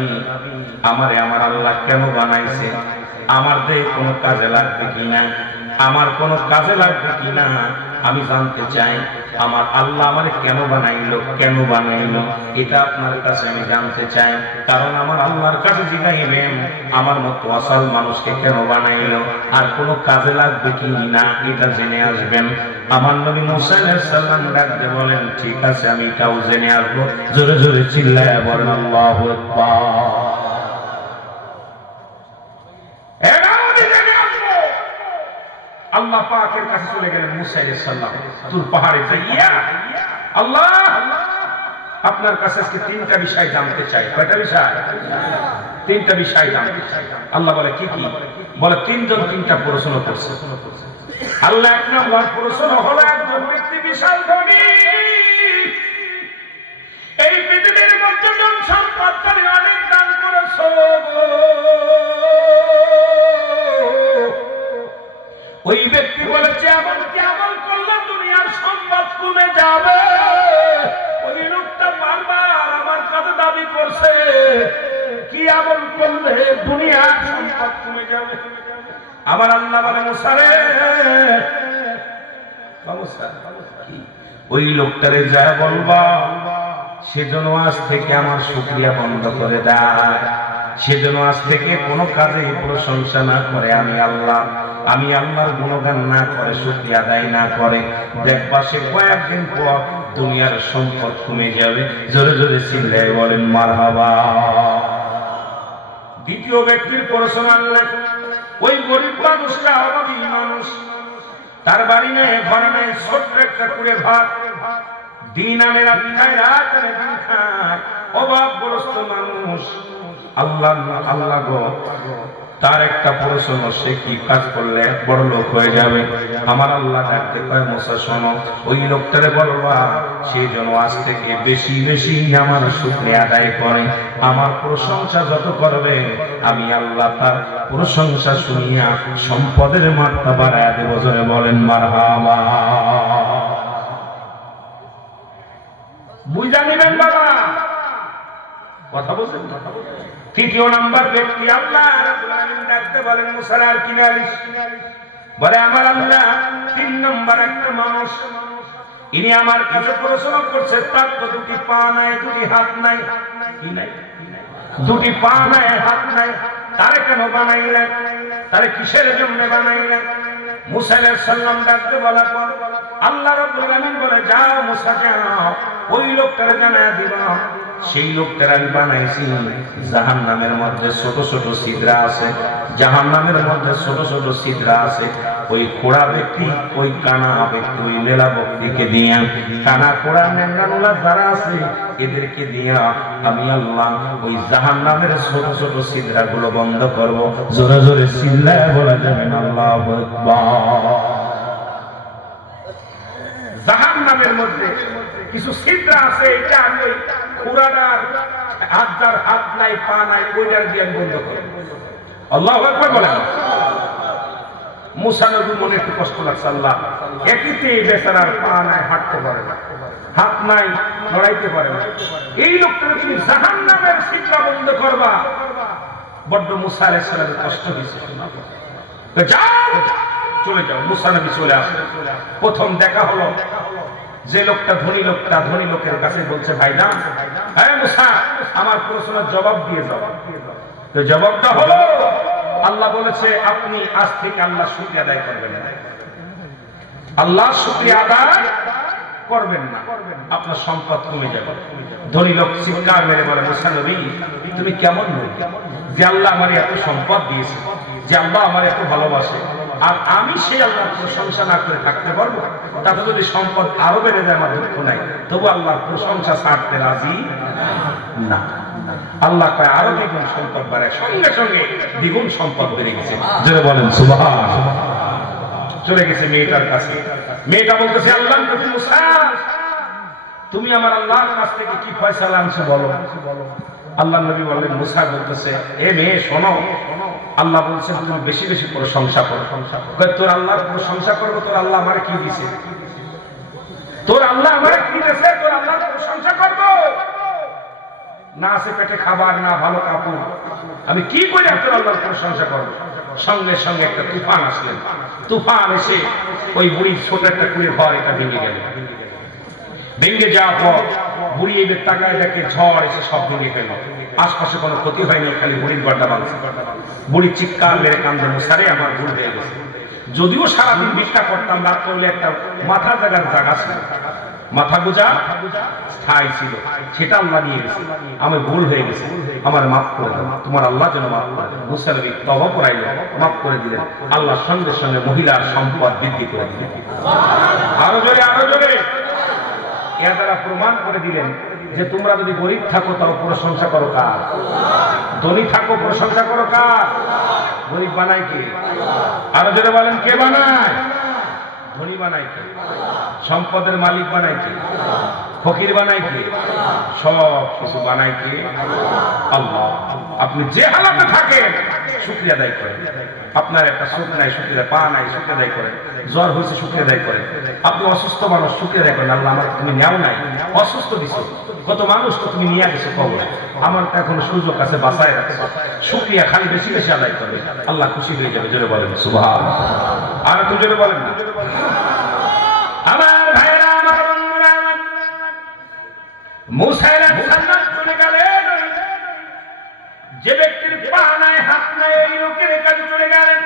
আমারে আমার আল্লাহ কেন বানাইছে আমার দেহ কোনো কাজে লাগবে কিনা আমার কোনো কাজে লাগবে কিনা আমি জানতে চাই আমার আল্লাহ আমারে কেন বানাইলো এটা আপনার কাছে আমি জানতে চাই কারণ আমার আল্লাহর কাছে জিজ্ঞাসা আমার মতো আসল মানুষকে কেন বানাইলো আর কোনো কাজে লাগবে কি না এটা জেনে আসবেন আমার নবী মুসা আলাইহিস সালাম ডাকতে বলেন ঠিক আছে আমি এটাও জেনে আসবো জোরে জোরে চিল্লায়া বলেন আল্লাহু আকবার আল্লাহ পাকের কাছে চলে গেলেন মুসা আলাইহিস সালাম তুর পাহাড়ে যাইয়া আল্লাহ আপনার কাছে আজকে তিনটা বিষয় জানতে চাই কয়টা বিষয় তিনটা বিষয় জানতে চাই আল্লাহ বলে কি কি বলে তিনজন তিনটা প্রশ্ন করছে আল্লাহ এক নম্বর প্রশ্ন হলো একজন ব্যক্তি বিশাল ধনী এই পৃথিবীর মধ্যে জন সম্পদ তুমি অনেক দান করেছো ওই ব্যক্তি বলেছে এমন কি আমল করলে দুনিয়ার সম্পদ কমে যাবে ওই লোকটা বারবার আমার কাছে দাবি করছে কি আমল করলে দুনিয়ার সম্পদ কমে যাবে আমার আল্লাহ বলে মুসা রে, ওই লোকটারে যা বলবা সেজন্য আজ থেকে আমার শুকরিয়া বন্ধ করে দেয়, সেজন্য আজ থেকে কোনো কাজে প্রশংসা না করে আমি আল্লাহর গুণগান না করে শুকরিয়া আদায় না করে, দেখবা সে কয়েকদিন পর দুনিয়ার সম্পদ কমে যাবে। জোরে জোরে চিল্লায় বলেন মারহাবা। দ্বিতীয় ব্যক্তির প্রশ্ন আনলেন, ওই গরিব মানুষটা অভাবী মানুষ, তার বাড়ি নেই, ঘর নেই, ছোট্ট একটা কুড়ে ভাত, দিন আনে রাত খায়, রাত আনে দিন খায়, অভাবগ্রস্ত মানুষ। আল্লাহ গো, তার একটা প্রশ্ন, সে কি কাজ করলে বড় লোক হয়ে যাবে? আমার আল্লাহ ডাকতে কয় মুসা শোনো, ওই লোকটারে বলবা সেই জন্য আজ থেকে বেশি বেশি আমার শুকরিয়া আদায় করে, আমার প্রশংসা যত করবে আমি আল্লাহ তার প্রশংসা শুনিয়া সম্পদের মাত্রা বাড়ায় দেব। জোরে বলেন মারহাবা। বুঝা নিবেন বাবা, কথা বলছেন। তৃতীয় নাম্বার ব্যক্তি আল্লাহ রাব্বুল আলামিন ডাকতে বলেন মুসা আর কি নালিশ? বলে আমার আল্লাহ 3 নম্বর একটা মানুষ, ইনি আমার কাছে প্রশ্ন করছে, তার তো 2টি পা নাই, 2টি হাত নাই। কি নাই? 2টি পা নাই, হাত নাই। তারে কেন বানাইলেন? তারে কিসের জন্য বানাইলেন? মুসা আলাইহিস সালাম ডাকতে বলার পর আল্লাহ রাব্বুল আলামিন বলে, যাও মুসা যাও, ওই লোকটারে জানায়া দিবা সেই লোকটার আমি বানাইছি জাহান্নামের মধ্যে ছোট ছোট ছিদ্রা আছে, জাহান্নামের মধ্যে ছোট ছোট ছিদ্রা আছে। ওই খোড়া ব্যক্তি, ওই কানা ব্যক্তি, ওই মেলা ব্যক্তিকে দিয়া, কানা খোড়া নেংরানুলা যারা আছে এদেরকে দিয়া আমি আল্লাহ ওই জাহান্নামের ছোট ছোট ছিদ্রা গুলো বন্ধ করব। জোরে জোরে চিল্লায় বলা যাবে না আল্লাহু আকবার। জাহান্নামের মধ্যে কিছু ছিদ্রা আছে, এটা আমি ওই খোড়াটার হাত নাই, পা নাই, ওইটার দিয়ে বন্ধ করব। আল্লাহু আকবার বলেন। মুসা নবীর মনে একটু কষ্ট লাগছে, আল্লাহ একিতে বেচারার পা নাই, হাঁটতে পারে না, হাত নাই, লড়াইতে পারে না, এই লোকটাকে তুমি জাহান্নামের ছিদ্রা বন্ধ করবা। বড্ড মুসা আলাইহিস সালামের কষ্ট হয়েছে। যাও, চলে যাও। মুসা নবী চলে আসলেন। প্রথম দেখা হলো যে লোকটা ধনী লোকটা, ধনী লোকের কাছে বলছে, ভাইজান, হ্যাঁ মুসা, আমার প্রশ্নের জবাব দিয়ে যাও। তো জবাবটা হলো, আল্লাহ বলেছে আপনি আজ থেকে আল্লাহ শুকরিয়া আদায় করবেন না, আল্লাহ শুকরিয়া আদায় করবেন না, আপনার সম্পদ কমে যাবে। ধনী লোক চিৎকার মেরে বলে, মুসা নবী তুমি কেমন লোক যে আল্লাহ আমার এত সম্পদ দিয়েছে, যে আল্লাহ আমার এত ভালোবাসে, আর আমি সেই আল্লাহর প্রশংসা না করে থাকতে পারবো? তাতে যদি সম্পদ আরো বেড়ে যায় আমার দুঃখ নাই, তবু আল্লাহর প্রশংসা ছাড়তে রাজি না। আল্লাহ কয় আরো দ্বিগুণ সম্পদ বাড়ায়, সঙ্গে সঙ্গে দ্বিগুণ সম্পদ বেড়ে গেছে। যারা বলেন সুবহানাল্লাহ। চলে গেছে মেয়েটার কাছে। মেয়েটা বলতেছে, আল্লাহ নবী মুসা, তুমি আমার আল্লাহর কাছ থেকে কি ফয়সালা আনছো বলো। আল্লাহ নবী বললেন, মুসা বলতেছে, এ মেয়ে শোনো, আল্লাহ বলছেন তুমি বেশি বেশি প্রশংসা করো। তোর আল্লাহর প্রশংসা করবো, তোর আল্লাহ আমার কি দিছে, তোর আল্লাহ আমার কি দিয়েছে, তোর আল্লাহর প্রশংসা করবো? না আছে পেটে খাবার, না ভালো কাপড়, আমি কি করে তোর আল্লাহর প্রশংসা করবো? সঙ্গে সঙ্গে একটা তুফান আসলেন। তুফান এসে ওই বুড়ির ছোট একটা কুড়ে ঘর এটা ভেঙে গেল। ভেঙে যাওয়ার পর বুড়ি এদের তাকায় দেখে ঝড় এসে সব ভেঙে ফেল। আশপাশে কোনো ক্ষতি হয়নি, খালি বুড়ির গড়টা ভাঙছে। বুড়ি চিৎকার মেরে কান্দে, মুসারে আমার ভুল হয়ে গেছে। যদিও সারাদিন ভিক্ষা করতাম, রাত করলে একটা মাথা জাগার জায়গা ছিল, মাথা গোজা স্থায়ী ছিল, সেটা আল্লাহ নিয়ে গেছে। আমি ভুল হয়ে গেছে, আমার মাফ করে দাও। তোমার আল্লাহ যেন মাফ করে দেন। মুসা নবী তওবা করাইলেন, মাফ করে দিলেন। আল্লাহ সঙ্গে সঙ্গে মহিলার সম্পদ বৃদ্ধি করে দিলেন। আরো জোরে, আরো জোরে। এর দ্বারা প্রমাণ করে দিলেন যে তোমরা যদি গরিব থাকো তাও প্রশংসা করো কার? ধনী থাকো প্রশংসা করো কার? গরিব বানায় কে? আরো জোরে বলেন, কে বানায়? ধনী বানায় কে? সম্পদের মালিক বানায় কে? ফকির বানায় কে? সব কিছু বানায় কে? আল্লাহ। আপনি যে হালাতে থাকেন শুকরিয়া আদায় করেন। আপনার একটা চোখ নাই, শুকরিয়া পা নাই, শুকরিয়া আদায় করেন। জ্বর হয়েছে, শুকরিয়া আদায় করেন। আপনি অসুস্থ মানুষ, শুকরিয়া আদায় করেন। আল্লাহ আমার তুমি নেও নাই, অসুস্থ দিছো, কত মানুষ তো তুমি নিয়ে গেছো কবরে, আমার তো এখন সুযোগ আছে, বাঁচায় রাখছো। শুকরিয়া খালি বেশি বেশি আদায় করবে, আল্লাহ খুশি হয়ে যাবে। জোরে বলেন সুবহানাল্লাহ। আর একটু জোরে বলেন না। আমার ভাইরা, আমার বন্ধুরা, মুসা আলাইহিস সালাম চলে গেলেন। যে ব্যক্তির পা নাই, হাত নাই, এই লোকের কাছে চলে গেলেন।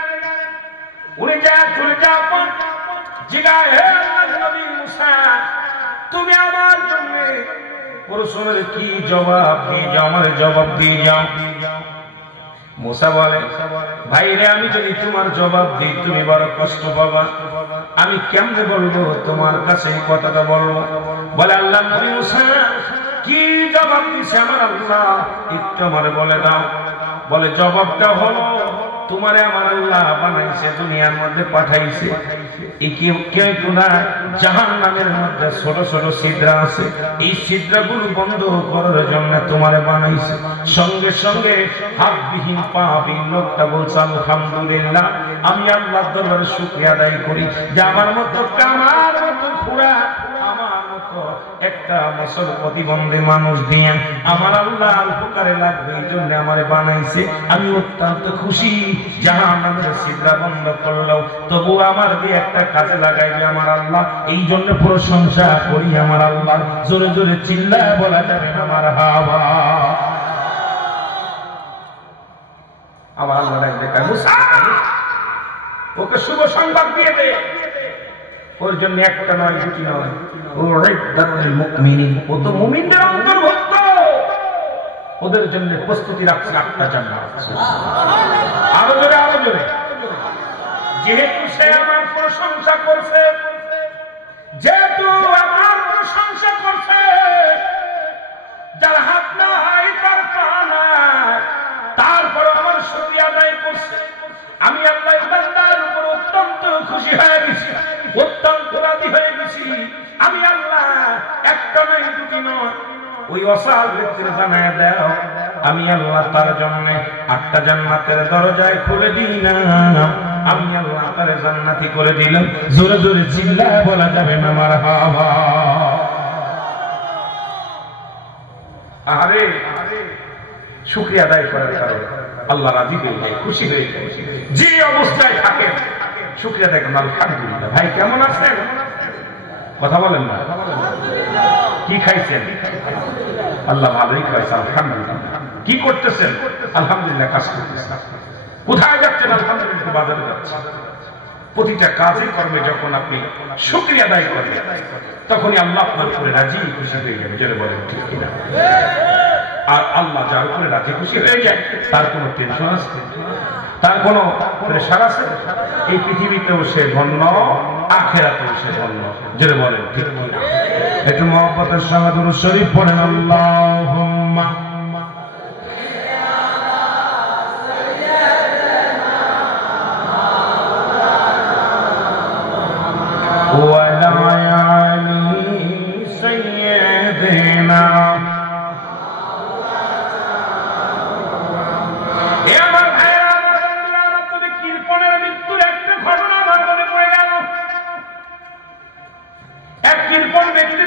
উনি যা চলে যাওয়ার জিগায়, হে আল্লাহর নবী মুসা, তুমি আমার জন্য প্রশ্নের কি জবাব দিয়ে যাও, আমার জবাব দিয়ে যাও। মুসা বলে, ভাই রে, আমি যদি তোমার জবাব দিই তুমি বড় কষ্ট পাবা। আমি কেমনে বলবো তোমার কাছে এই কথাটা বলবো? বলে, আল্লাহ নবী মুসা কি জবাব দিছে আমার আল্লাহ, একটু আমারে বলে দাও। বলে, জবাবটা হলো তোমারে আমার আল্লাহ বানাইছে, দুনিয়ার মধ্যে পাঠাইছে। জাহান্নামের মধ্যে ছোট ছোট ছিদ্র আছে, এই ছিদ্রগুলো বন্ধ করার জন্য তোমারে বানাইছে। সঙ্গে সঙ্গে হাতবিহীন পাবিহীন লোকটা বলছে, আলহামদুলিল্লাহ, আমি আল্লাহর দরবারে শুকরিয়া আদায় করি যে আমার মতো কামার মতো পুরা, আমার মতো একটা মুসল প্রতিবন্ধী মানুষ দিয়ে আমার আল্লাহ উপকারে লাগবে, এই জন্য আমারে বানাইছে। আমি অত্যন্ত খুশি, জাহান্নামের ছিদ্র বন্ধ করলেও তবু আমার দিয়ে একটা কাজে লাগাইবে আমার আল্লাহ, এই জন্য প্রশংসা করি আমার আল্লাহ। জোরে জোরে চিল্লায় বলা যাবে আমার হাওয়া। আমার আল্লাহ দেখা মুসা, ওকে শুভ সংবাদ দিয়ে দে। ওর জন্য একটা নয়, দুটি নয়, ও তো মুমিনদের অন্তর্ভুক্ত, ওদের জন্য প্রস্তুতি রাখছে 8টা জান্নাত। আরো জোরে, আরো জোরে। যেহেতু সে আমার প্রশংসা করছে, যেহেতু আমার প্রশংসা করছে, যার হাত নাই, তার পা নাই, তারপর আমার শুকরিয়া আদায় করছে, আমি আল্লাহ বান্দার উপর অত্যন্ত খুশি হয়ে গেছি, অত্যন্ত রাজি হয়ে গেছি। আমি আল্লাহ একটা নয়, দুটি নয়, ওই অসাল ব্যক্তির জানায় দাও, আমি আল্লাহ তার জন্য 8টা জান্নাতের দরজায় খুলে দিলাম, আমি আল্লাহ তার জান্নাতি করে দিলাম। জোরে জোরে চিল্লায় বলা যাবে না মারহাবা। আরে শুকরিয়া আদায় করার কারণে আল্লাহ রাজি হয়ে যায়, খুশি হয়ে যায়। যে অবস্থায় থাকেন শুকরিয়া দেখেন, আলহামদুলিল্লাহ। ভাই কেমন আছেন? কথা বলেন না। কি খাইছেন? আল্লাহ ভালোই খাইছে, আলহামদুলিল্লাহ। কি করতেছেন? আলহামদুলিল্লাহ, কাজ করতেছেন। কোথায় যাচ্ছেন? আলহামদুলিল্লাহ, বাজারে যাচ্ছেন। প্রতিটা কাজে কর্মে যখন আপনি শুকরিয়া আদায় করবেন, তখনই আল্লাহ আপনার উপরে রাজি খুশি হয়ে যাবে। জোরে বলেন ঠিক কিনা? আর আল্লাহ যার উপরে রাজি খুশি হয়ে যায়, তার কোনো টেনশন আছে, তার কোনো প্রেশার আছে? এই পৃথিবীতেও সে ধন্য, আখিরাতেও সে ধন্য। জোরে বলেন ঠিক কিনা? একটু মহব্বতের সঙ্গে দুরূদ শরীফ পড়েন। আল্লাহুম্মা ওয়ালা আলি সাইয়্যিদিনা।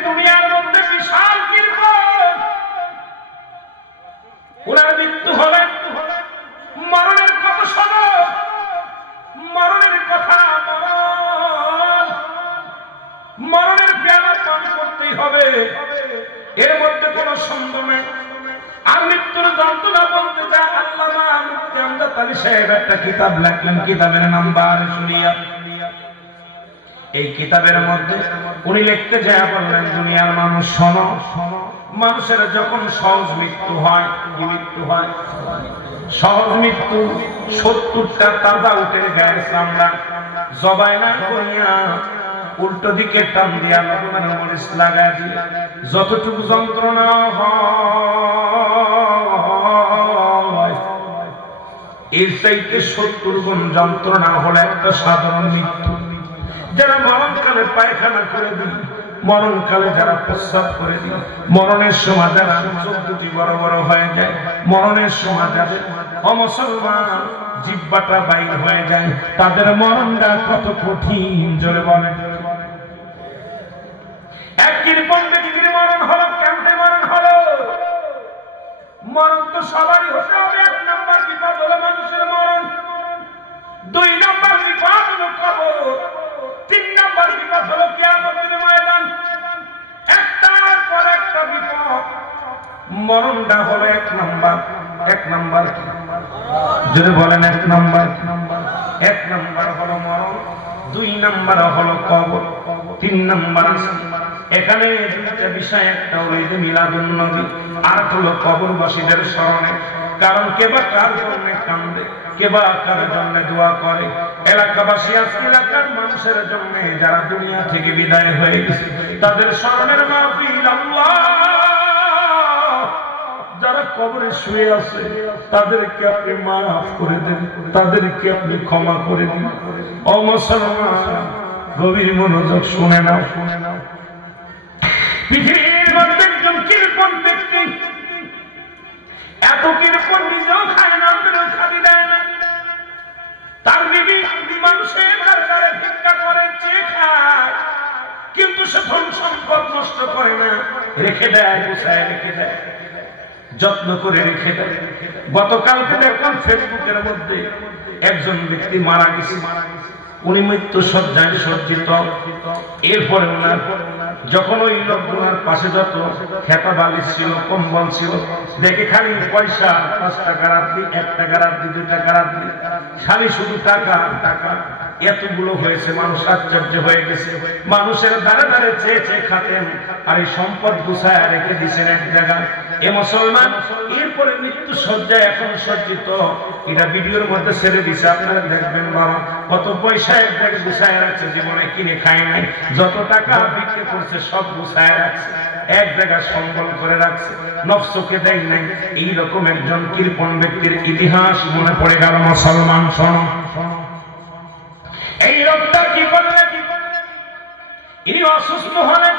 দুনিয়ার মধ্যে বিশাল কীর্তন, ওনার মৃত্যু হলে মরণের কথা শোনো, মরণের কথা, মরণের পেয়ালা পান করতেই হবে, এর মধ্যে কোনো সন্দেহ নেই। আর মৃত্যুর যন্ত্রণা বলতে যা আল্লামা মুফতি আমজাদ আলী সাহেব একটা কিতাব লেখলেন, কিতাবের নাম বারশুরিয়া। এই কিতাবের মধ্যে উনি লিখতে যায় বললেন, দুনিয়ার মানুষ শোনো, মানুষের যখন সহজ মৃত্যু হয়, কি মৃত্যু হয়? সহজ মৃত্যু। 70টা তাজা উঠে গায়ের চামড়া জবাই না করিয়া উল্টো দিকে টান দিয়া লবণের মরিচ লাগাই দিয়ে যতটুকু যন্ত্রণা হয়, এর চাইতে 70 গুণ যন্ত্রণা হলে একটা সাধারণ মৃত্যু। যারা মরণকালে পায়খানা করে দিই, মরণকালে যারা প্রস্রাব করে দিল, মরণের সময় যারা চোখ দুটি বড় বড় হয়ে যায়, মরণের সময় যাদের অমুসলমান জিহ্বাটা বাইর হয়ে যায়, তাদের মরণটা কত কঠিন জোরে বলেন। এক কৃপণ ব্যক্তির মরণ হলো কেমনে মরণ হলো? মরণ তো সবারই হতে হবে। এক নম্বর বিপদ হলো মানুষের মরণ, দুই নম্বর বিপদ হলো কবর, তিন নম্বর বিপদ হলো কিয়ামতের ময়দান। একটার পর একটা বিপদ। মরণটা হলো এক নম্বর। এক নম্বর যদি বলেন এক নম্বর, এক নম্বর হলো মরণ, দুই নম্বর হলো কবর, তিন নম্বর এখানে দুইটা বিষয়, একটা হলো ঈদে মিলাদুন নবী, আর হলো কবরবাসীদের স্মরণে। কারণ কে বা কার জন্য কান্দে, কে বা কার জন্য দোয়া করে। এলাকাবাসী আজকে এলাকার মানুষের জন্য যারা দুনিয়া থেকে বিদায় হয়ে গেছে, তাদের স্মরণের মাহফিল। আল্লাহ যারা কবরে শুয়ে আছে তাদেরকে আপনি মাফ করে দেন, তাদেরকে আপনি ক্ষমা করে দিন। ও মুসলমান, গভীর মনোযোগ শুনে নাও, শুনে নাও। পৃথিবীর মধ্যে একজন কৃপণ ব্যক্তি, এত কৃপণ নিজেও খায় না, অন্যেরও খাবি দেয় না। তার বিবি মানুষের দরকারে ভিক্ষা করে, চেয়ে খায়, কিন্তু সে ধন সম্পদ নষ্ট করে না, রেখে দেয়, গুছায় রেখে দেয়, যত্ন করে রেখে দেয়। গতকালকে দেখলাম ফেসবুকের মধ্যে একজন ব্যক্তি মারা গেছে, উনি মৃত্যু শয্যায় সজ্জিত। এরপরে ওনার যখন ওই লোকগুলোর পাশে যত খেতা বালিশ ছিল, কম্বল ছিল, দেখে খালি পয়সা, 5 টাকা রাত্রি, 1 টাকা রাত্রি, 2 টাকা রাত্রি, খালি শুধু টাকা টাকা, এতগুলো হয়েছে। মানুষ আশ্চর্য হয়ে গেছে। মানুষের দ্বারে দ্বারে চেয়ে চেয়ে খাতেন, আর এই সম্পদ গুছায় রেখে দিয়েছেন এক জায়গায়। এ মুসলমান এরপরে মৃত্যু শয্যায় এখন সজ্জিত। এটা ভিডিওর মধ্যে ছেড়ে দিছে, আপনারা দেখবেন। বাবা কত পয়সা এক জায়গায় গুছায় রাখছে, জীবনে কিনে খায় নাই, যত টাকা বিক্রি করছে সব গুছায় রাখছে, এক জায়গায় সম্বল করে রাখছে, নফসকে দেয় নাই। এইরকম একজন কৃপণ ব্যক্তির ইতিহাস মনে পড়ে গেল। মুসলমান শোনো, এই লোকটা কি করলেন? ইনি অসুস্থ হলেন,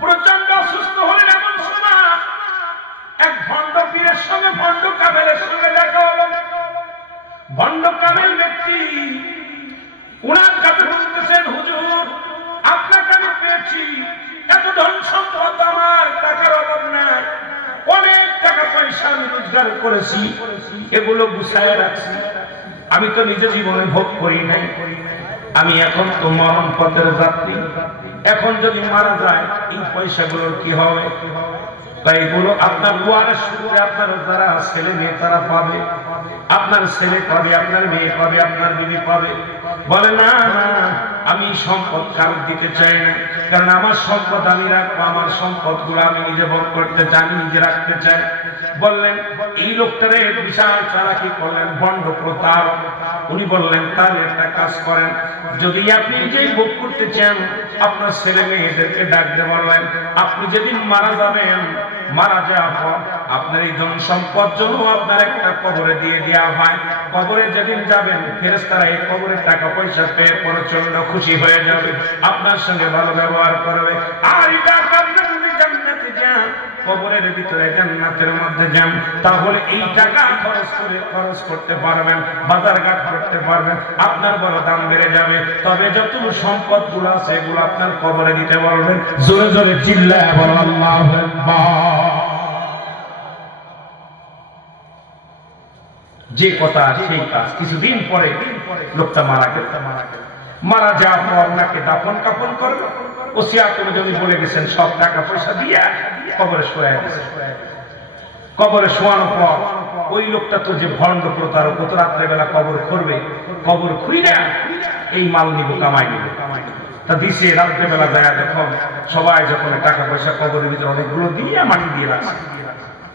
প্রচন্ড অসুস্থ হলেন। এমন সময় এক ভণ্ড পীরের সঙ্গে, ভণ্ড কামেলের সঙ্গে দেখা হলো। ভণ্ড কামেল ব্যক্তি উনার কাছে বলতেছেন, হুজুর আপনাকে আমি পেয়েছি, এত ধন সম্পদ, আমার টাকার অভাব নাই, অনেক টাকা পয়সা আমি রোজগার করেছি, এগুলো গুছায় রাখছি, আমি তো নিজে জীবনে ভোগ করি নাই, আমি এখন তো মরণ পথের যাত্রী, এখন যদি মারা যায় এই পয়সাগুলোর কি হবে? তাই এগুলো আপনার ওয়ারের শুরুতে আপনার যারা ছেলে মেয়ে তারা পাবে, আপনার ছেলে পাবে, আপনার মেয়ে পাবে, আপনার বিবি পাবে। বলে না না, আমি সম্পদ কারোর দিতে চাই না, কারণ আমার সম্পদ আমি রাখবো, আমার সম্পদ গুলো আমি নিজে ভোগ করতে চাই, নিজে রাখতে চাই। বললেন এই লোকটারে বিশাল চালাকি করলেন, ভণ্ড প্রতারক। উনি বললেন তাহলে একটা কাজ করেন, যদি আপনি নিজেই ভোগ করতে চান, আপনার ছেলে মেয়েদেরকে ডাকতে বললেন, আপনি যেদিন মারা যাবেন, মারা যাওয়ার পর আপনার এই ধন সম্পদ জন্য আপনার একটা কবরে দিয়ে দেওয়া হয়। কবরে যেদিন যাবেন, ফেরেশতারা এই কবরের টাকা পয়সা পেয়ে প্রচন্ড খুশি হয়ে যাবে, আপনার সঙ্গে ভালো ব্যবহার করবে। আর এটা আপনি যদি জান্নাতে যান, কবরের ভিতরে জান্নাতের মধ্যে যান, তাহলে এই টাকা খরচ করতে পারবেন, বাজারঘাট করতে পারবেন, আপনার বড় দাম বেড়ে যাবে। তবে যত সম্পদ গুলো আছে এগুলো আপনার কবরে দিতে বলবেন। জোরে জোরে চিল্লায় বলো আল্লাহু আকবার। যে কথা সেই কাজ। কিছুদিন পরে লোকটা মারা গেল। মারা যাওয়ার পর ওনাকে দাফন কাফন করবে, ওসিয়াত অনুযায়ী বলে গেছেন সব টাকা পয়সা দিয়ে কবরে শোয়া গেছে। কবরে শোয়ানোর পর ওই লোকটা তো যে ভণ্ড প্রতারক, কত রাত্রেবেলা কবর করবে, কবর খুঁড়ি না এই মাল নিব, কামাই নিব, তা দিছে। রাত্রেবেলা যায় যখন সবাই যখন টাকা পয়সা কবরের ভিতরে অনেকগুলো দিয়ে মাটি দিয়ে রাখছে,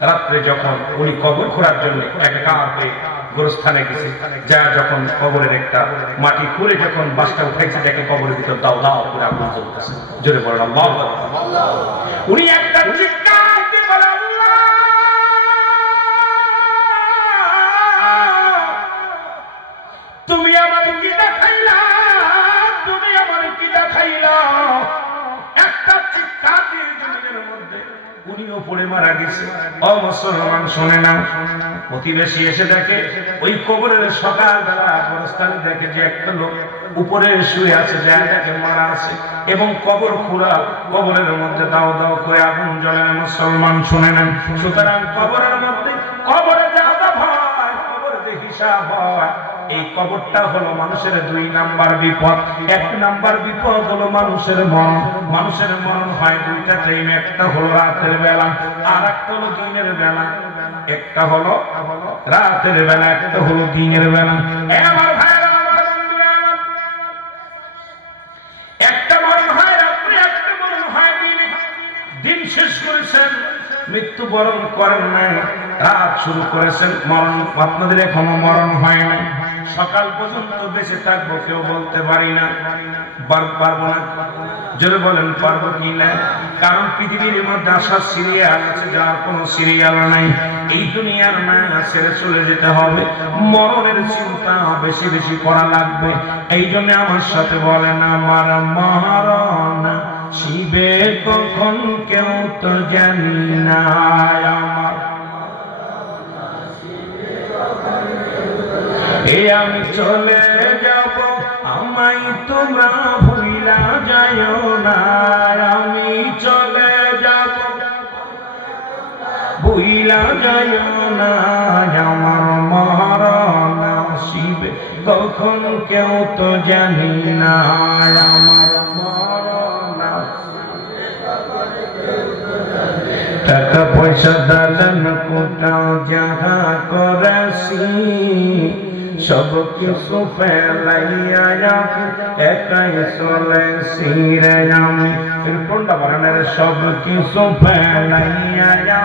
রাত্রে যখন উনি কবর খোঁড়ার জন্য একা হয়ে গোরস্থানে গেছে, যা যখন কবরের একটা মাটি খুঁড়ে যখন বাসটা উঠাইছে, দেখে কবরের ভিতর দাও দাও করে আগুন জ্বলতেছে। জোরে বলেন আল্লাহু আকবার। উনি একটা চিৎকার দিয়ে বলে, আল্লাহ তুমি আমার কি দেখাইলা, তুমি আমার কি দেখাইলা, একটা মারা গেছে। ও মুসলমান শুনে না, প্রতিবেশী এসে দেখে ওই কবরের সকালবেলা কবরস্থানে দেখে যে একটা লোক উপরে শুয়ে আছে, জায়গাটাকে মারা আছে এবং কবর খোলা, কবরের মধ্যে দাও দাও করে আগুন জ্বলে। মুসলমান শুনে নেন, সুতরাং কবরের মধ্যে কবরে যে আযাব হয়, কবরে যে হিসাব হয়, এই কবরটা হলো মানুষের 2 নাম্বার বিপদ। 1 নাম্বার বিপদ হলো মানুষের মরণ। মানুষের মরণ হয় 2টা টাইম, একটা হলো রাতের বেলা আর একটা হলো দিনের বেলা। একটা হলো রাতের বেলা, একটা হলো দিনের বেলা। আমার ভাইরা, আমার বন্ধুরা, একটা মরণ হয় রাত্রে, একটা মরণ হয় দিনে। দিন শেষ করেছেন, মৃত্যুবরণ করেন নাই, রাত শুরু করেছেন, মরণ আপনাদের এখনো মরণ হয় নাই। সকাল পর্যন্ত বেঁচে থাকবো কেউ বলতে পারি না, পারবো না। যদি বলেন পারবো কি না, কারণ পৃথিবীর মধ্যে আসার সিরিয়াল আছে, যার কোনো সিরিয়াল নাই। এই দুনিয়ার মায়া ছেড়ে চলে যেতে হবে, মরণের চিন্তা বেশি বেশি করা লাগবে। এই জন্য আমার সাথে বলেন, আমার মরণ শিবে কখন কেউ তো জানি না, আমার এই আমি চলে যাব, আমায় তোমরা ভুলা যাও না। আমি চলে যাব, ভুলা যাও না, আমার মরণ শিবে কখন কেউ তো জানি না, আমার মরণ। টাকা পয়সা দালান কোটাও যাহা করেছি, সব কিছু ফেলাইয়া একাই চলেছি রে আমি। কোনটা বাগানের সব কিছু ফেলাইয়া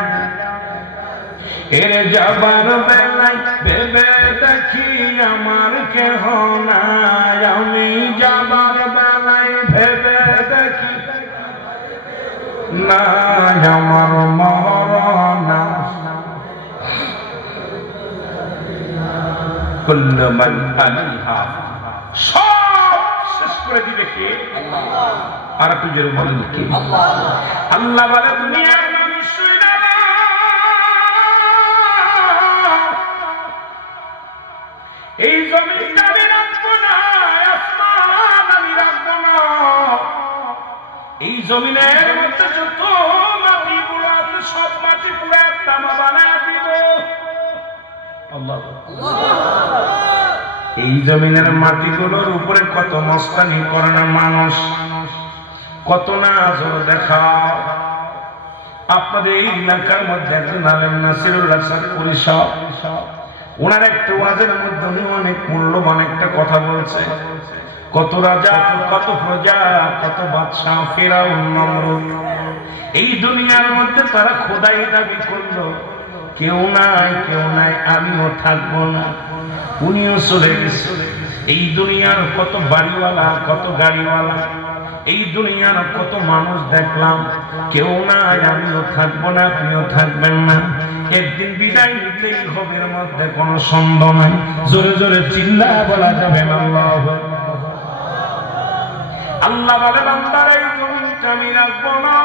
এর যাবার বেলায় ভেবে দেখি আমার কেহ নাই। আমি যাবার বেলায় ভেবে দেখি না, আমার মরণ। কুল্লু মান আলাইহা, সব শেষ করে দিবে কে? আল্লাহ। আর আপনি যে বলেন কি? আল্লাহ। আল্লাহ বলে দুনিয়ার মানুষ শুনে না, এই জমিনটা আমি রাখবো না, আসমান আমি রাখবো না। এই জমিনের মধ্যে যত মাটিগুলো আছে সব মাটি পুরো তামা বানায় দিব। আল্লাহ। এই জমিনের মাটিগুলোর উপরে কত মস্তানি করে না মানুষ, কত না জোর দেখা। আপনাদের এই এলাকার মধ্যে একজন আলেম নাসিরুল্লাহ সাদপুরি সাহেব, ওনার একটা ওয়াজের মধ্যে উনি অনেক মূল্যবান একটা কথা বলছে। কত রাজা, কত প্রজা, কত বাদশা, ফেরাউন, নমরুদ, এই দুনিয়ার মধ্যে তারা খোদাই দাবি করলো, কেউ নাই, কেউ নাই, আমিও থাকবো না। উনিও চলে গেছে। এই দুনিয়ার কত বাড়িওয়ালা, কত গাড়িওয়ালা, এই দুনিয়ার কত মানুষ দেখলাম, কেউ নাই, আমিও থাকবো না, আপনিও থাকবেন না। একদিন বিদায় নিতেই হবে, এর মধ্যে কোনো সন্দেহ নাই। জোরে জোরে চিল্লা বলা যাবে না আল্লাহ। আল্লাহ বলে বান্দারা এই জমিনটা আমি রাখবো না,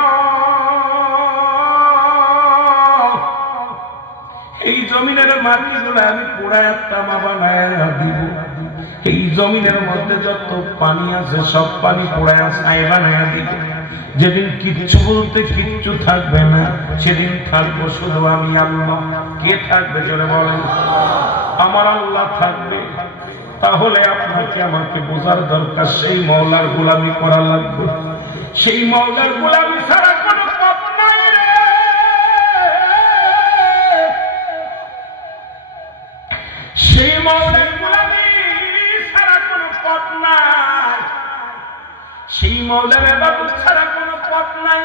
এই জমিনের মাটিগুলো আমি পোড়ায় তামা বানায় দিব। এই জমিনের মধ্যে যত পানি আছে সব পানি পোড়ায় ছাই বানায় দিব। যেদিন কিচ্ছু বলতে কিচ্ছু থাকবে না, সেদিন থাকবো শুধু আমি আল্লাহ। কে থাকবে জোরে বলেন? আমার আল্লাহ থাকবে। তাহলে আপনাকে আমাকে বোঝার দরকার, সেই মওলার গোলামি করা লাগবে। সেই মওলার গোলামি ছাড়া কোনো পথ নাই রে। সেই মওলার গোলামি ছাড়া কোনো পথ নাই, সেই মওলার ইবাদত ছাড়া কোনো পথ নাই।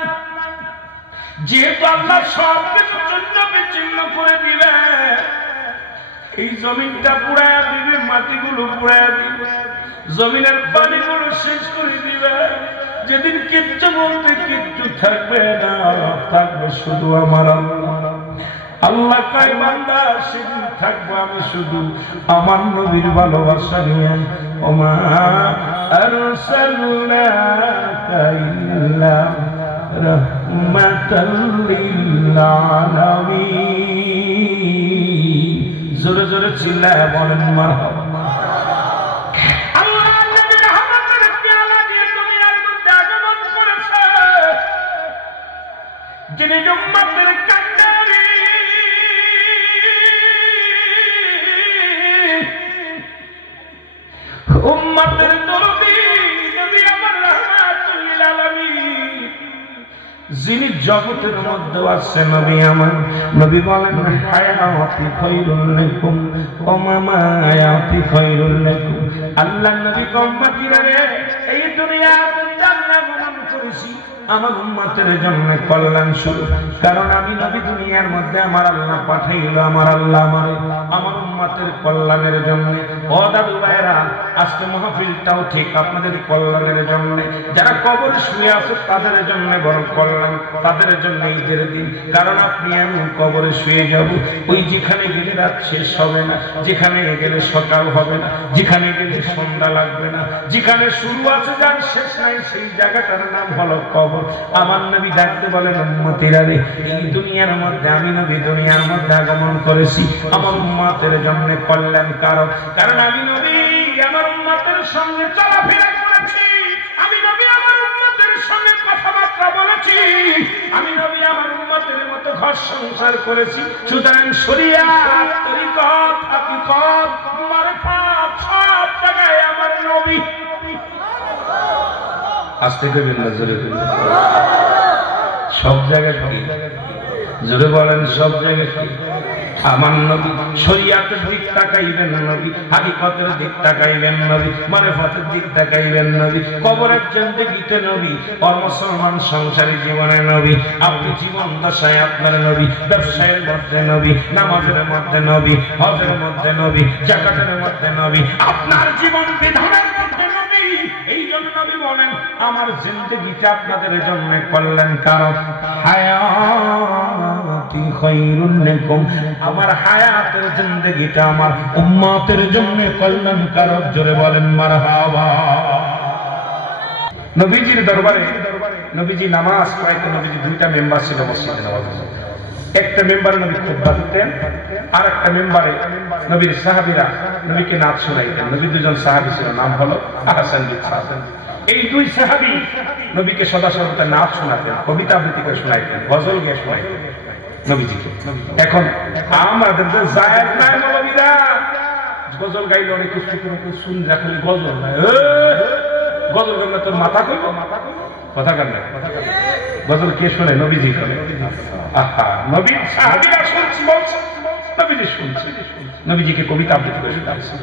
যেহেতু আল্লাহ সব কিছু জন্য বিচ্ছিন্ন করে দিবে, এই জমিনটা পুড়ায়া দিবে, মাটিগুলো পুড়ায়া দিবে, জমিনের পানিগুলো শেষ করে দিবে। যেদিন কিচ্ছু বলতে কিচ্ছু থাকবে না, থাকবে শুধু আমার আল্লাহ। আল্লাহ কয় বান্দা সেদিন থাকবো আমি শুধু আমার নবীর ভালোবাসা নিয়ে। ওমা আরসালনাকা ইল্লা রাহমাতাল লিল আলামিন। জোরে জোরে চিল্লায় বলেন মারহাবা। আল্লাহ নবী রহমতের পেয়ালা দিয়ে দুনিয়ার মধ্যে আগমন করেছে, যিনি উম্মতের কান্ডারি, উম্মতের নবী, নবী আমার রাহমাতুল লিল আলামিন, যিনি জগতের মধ্যে আছে নবী আমার। নবী বলেন হায়াতি খায়রুল লাকুম ওয়া মামায়াতি খায়রুল লাকুম। আল্লাহ নবী উম্মতিরা রে, এই দুনিয়ার মধ্যে আমরা গমন করেছি আমার উম্মতের জন্য কল্যাণ শুরু। কারণ আমি নবী দুনিয়ার মধ্যে আমার আল্লাহ পাঠাইল, আমার আল্লাহ আমার উম্মতের কল্যাণের জন্য। ও দাদু ভাইরা, আজকে মাহফিলটাও ঠিক আপনাদের কল্যাণের জন্য। যারা কবর শুয়ে আছে তাদের জন্য বড় কল্যাণ, তাদের জন্য ঈদের দিন। কারণ আপনি এমন কবরে শুয়ে যাব, ওই যেখানে গেলে রাত শেষ হবে না, যেখানে গেলে সকাল হবে না, যেখানে গেলে সন্ধ্যা লাগবে না, যেখানে শুরু আছে যার শেষ নাই, সেই জায়গাটার নাম হলো কবর। আমার নবী ডাকতে বলেন উম্মতিরা রে, এই দুনিয়ার মধ্যে আমি নবী দুনিয়ার মধ্যে আগমন করেছি আমার উম্মতের জন্য কল্যাণ কারক। কারণ আমি নবী আমার উম্মতের সঙ্গে চলাফেরা করেছি, আমি নবী আমার উম্মতের সঙ্গে কথাবার্তা বলেছি, আমি নবী আমার উম্মতের মতো ঘর সংসার করেছি। সুতরাং শরিয়াত, তরিকত, হাকিকত, মারফাত সব জায়গায় আমার নবী। আজ থেকে বিল্লাহ জোরে সব জায়গায় কি জোরে বলেন, সব জায়গায় কি আমার নবী। শরিয়াতের দিক তাকাইবেন নবী, হাকিকতের দিক তাকাইবেন নবী, মারফাতের দিক তাকাইবেন নবী, কবরের জিন্দেগিতে নবী, আর মুসলমান সংসারী জীবনে নবী। আপনি জীবন দশায় আপনার নবী, ব্যবসায়ের মধ্যে নবী, নামাজের মধ্যে নবী, হজের মধ্যে নবী, যাকাতের মধ্যে নবী, আপনার জীবন বিধানের মধ্যে নবী। এই জন্য নবী বলেন আমার জিন্দেগিতে আপনাদের জন্য কল্যাণ কারক। হায়াতি খায়রুল লাকুম, আমার হায়াতের জিন্দেগিটা আমার উম্মতের জন্য কল্যাণ কারক। জোরে বলেন মারহাবা। নবীজির দরবারে নবীজি নামাজ পড়াইতে নবীজি দুইটা মেম্বার ছিল মসজিদে নববী। একটা মেম্বারে নবী খুতবা দিতেন, আর একটা মেম্বারে নবীর সাহাবীরা নবীকে নাচ শোনাইতেন। নবী দুজন সাহাবী ছিল, নাম হলো হাসান বিন সাবিত। এই দুই সাহাবী নবীকে সদা সর্বদা নাচ শোনাতেন, কবিতা আবৃত্তি করে শোনাইতেন, গজল গেয়ে শোনাইতেন নবীজিকে। এখন আমাদের যে জায়েদ নাই মৌলবীরা গজল গাইলে অনেক কিছু শুন যা, খালি গজল নাই, গজল গাইলে তোর মাথা কইব, কথা কান না, গজল কে শোনে? নবীজি করে। আহা, নবী সাহাবীরা শুনছে, নবীজি শুনছে, নবীজিকে কবিতা আবৃত্তি করে শোনাইছে।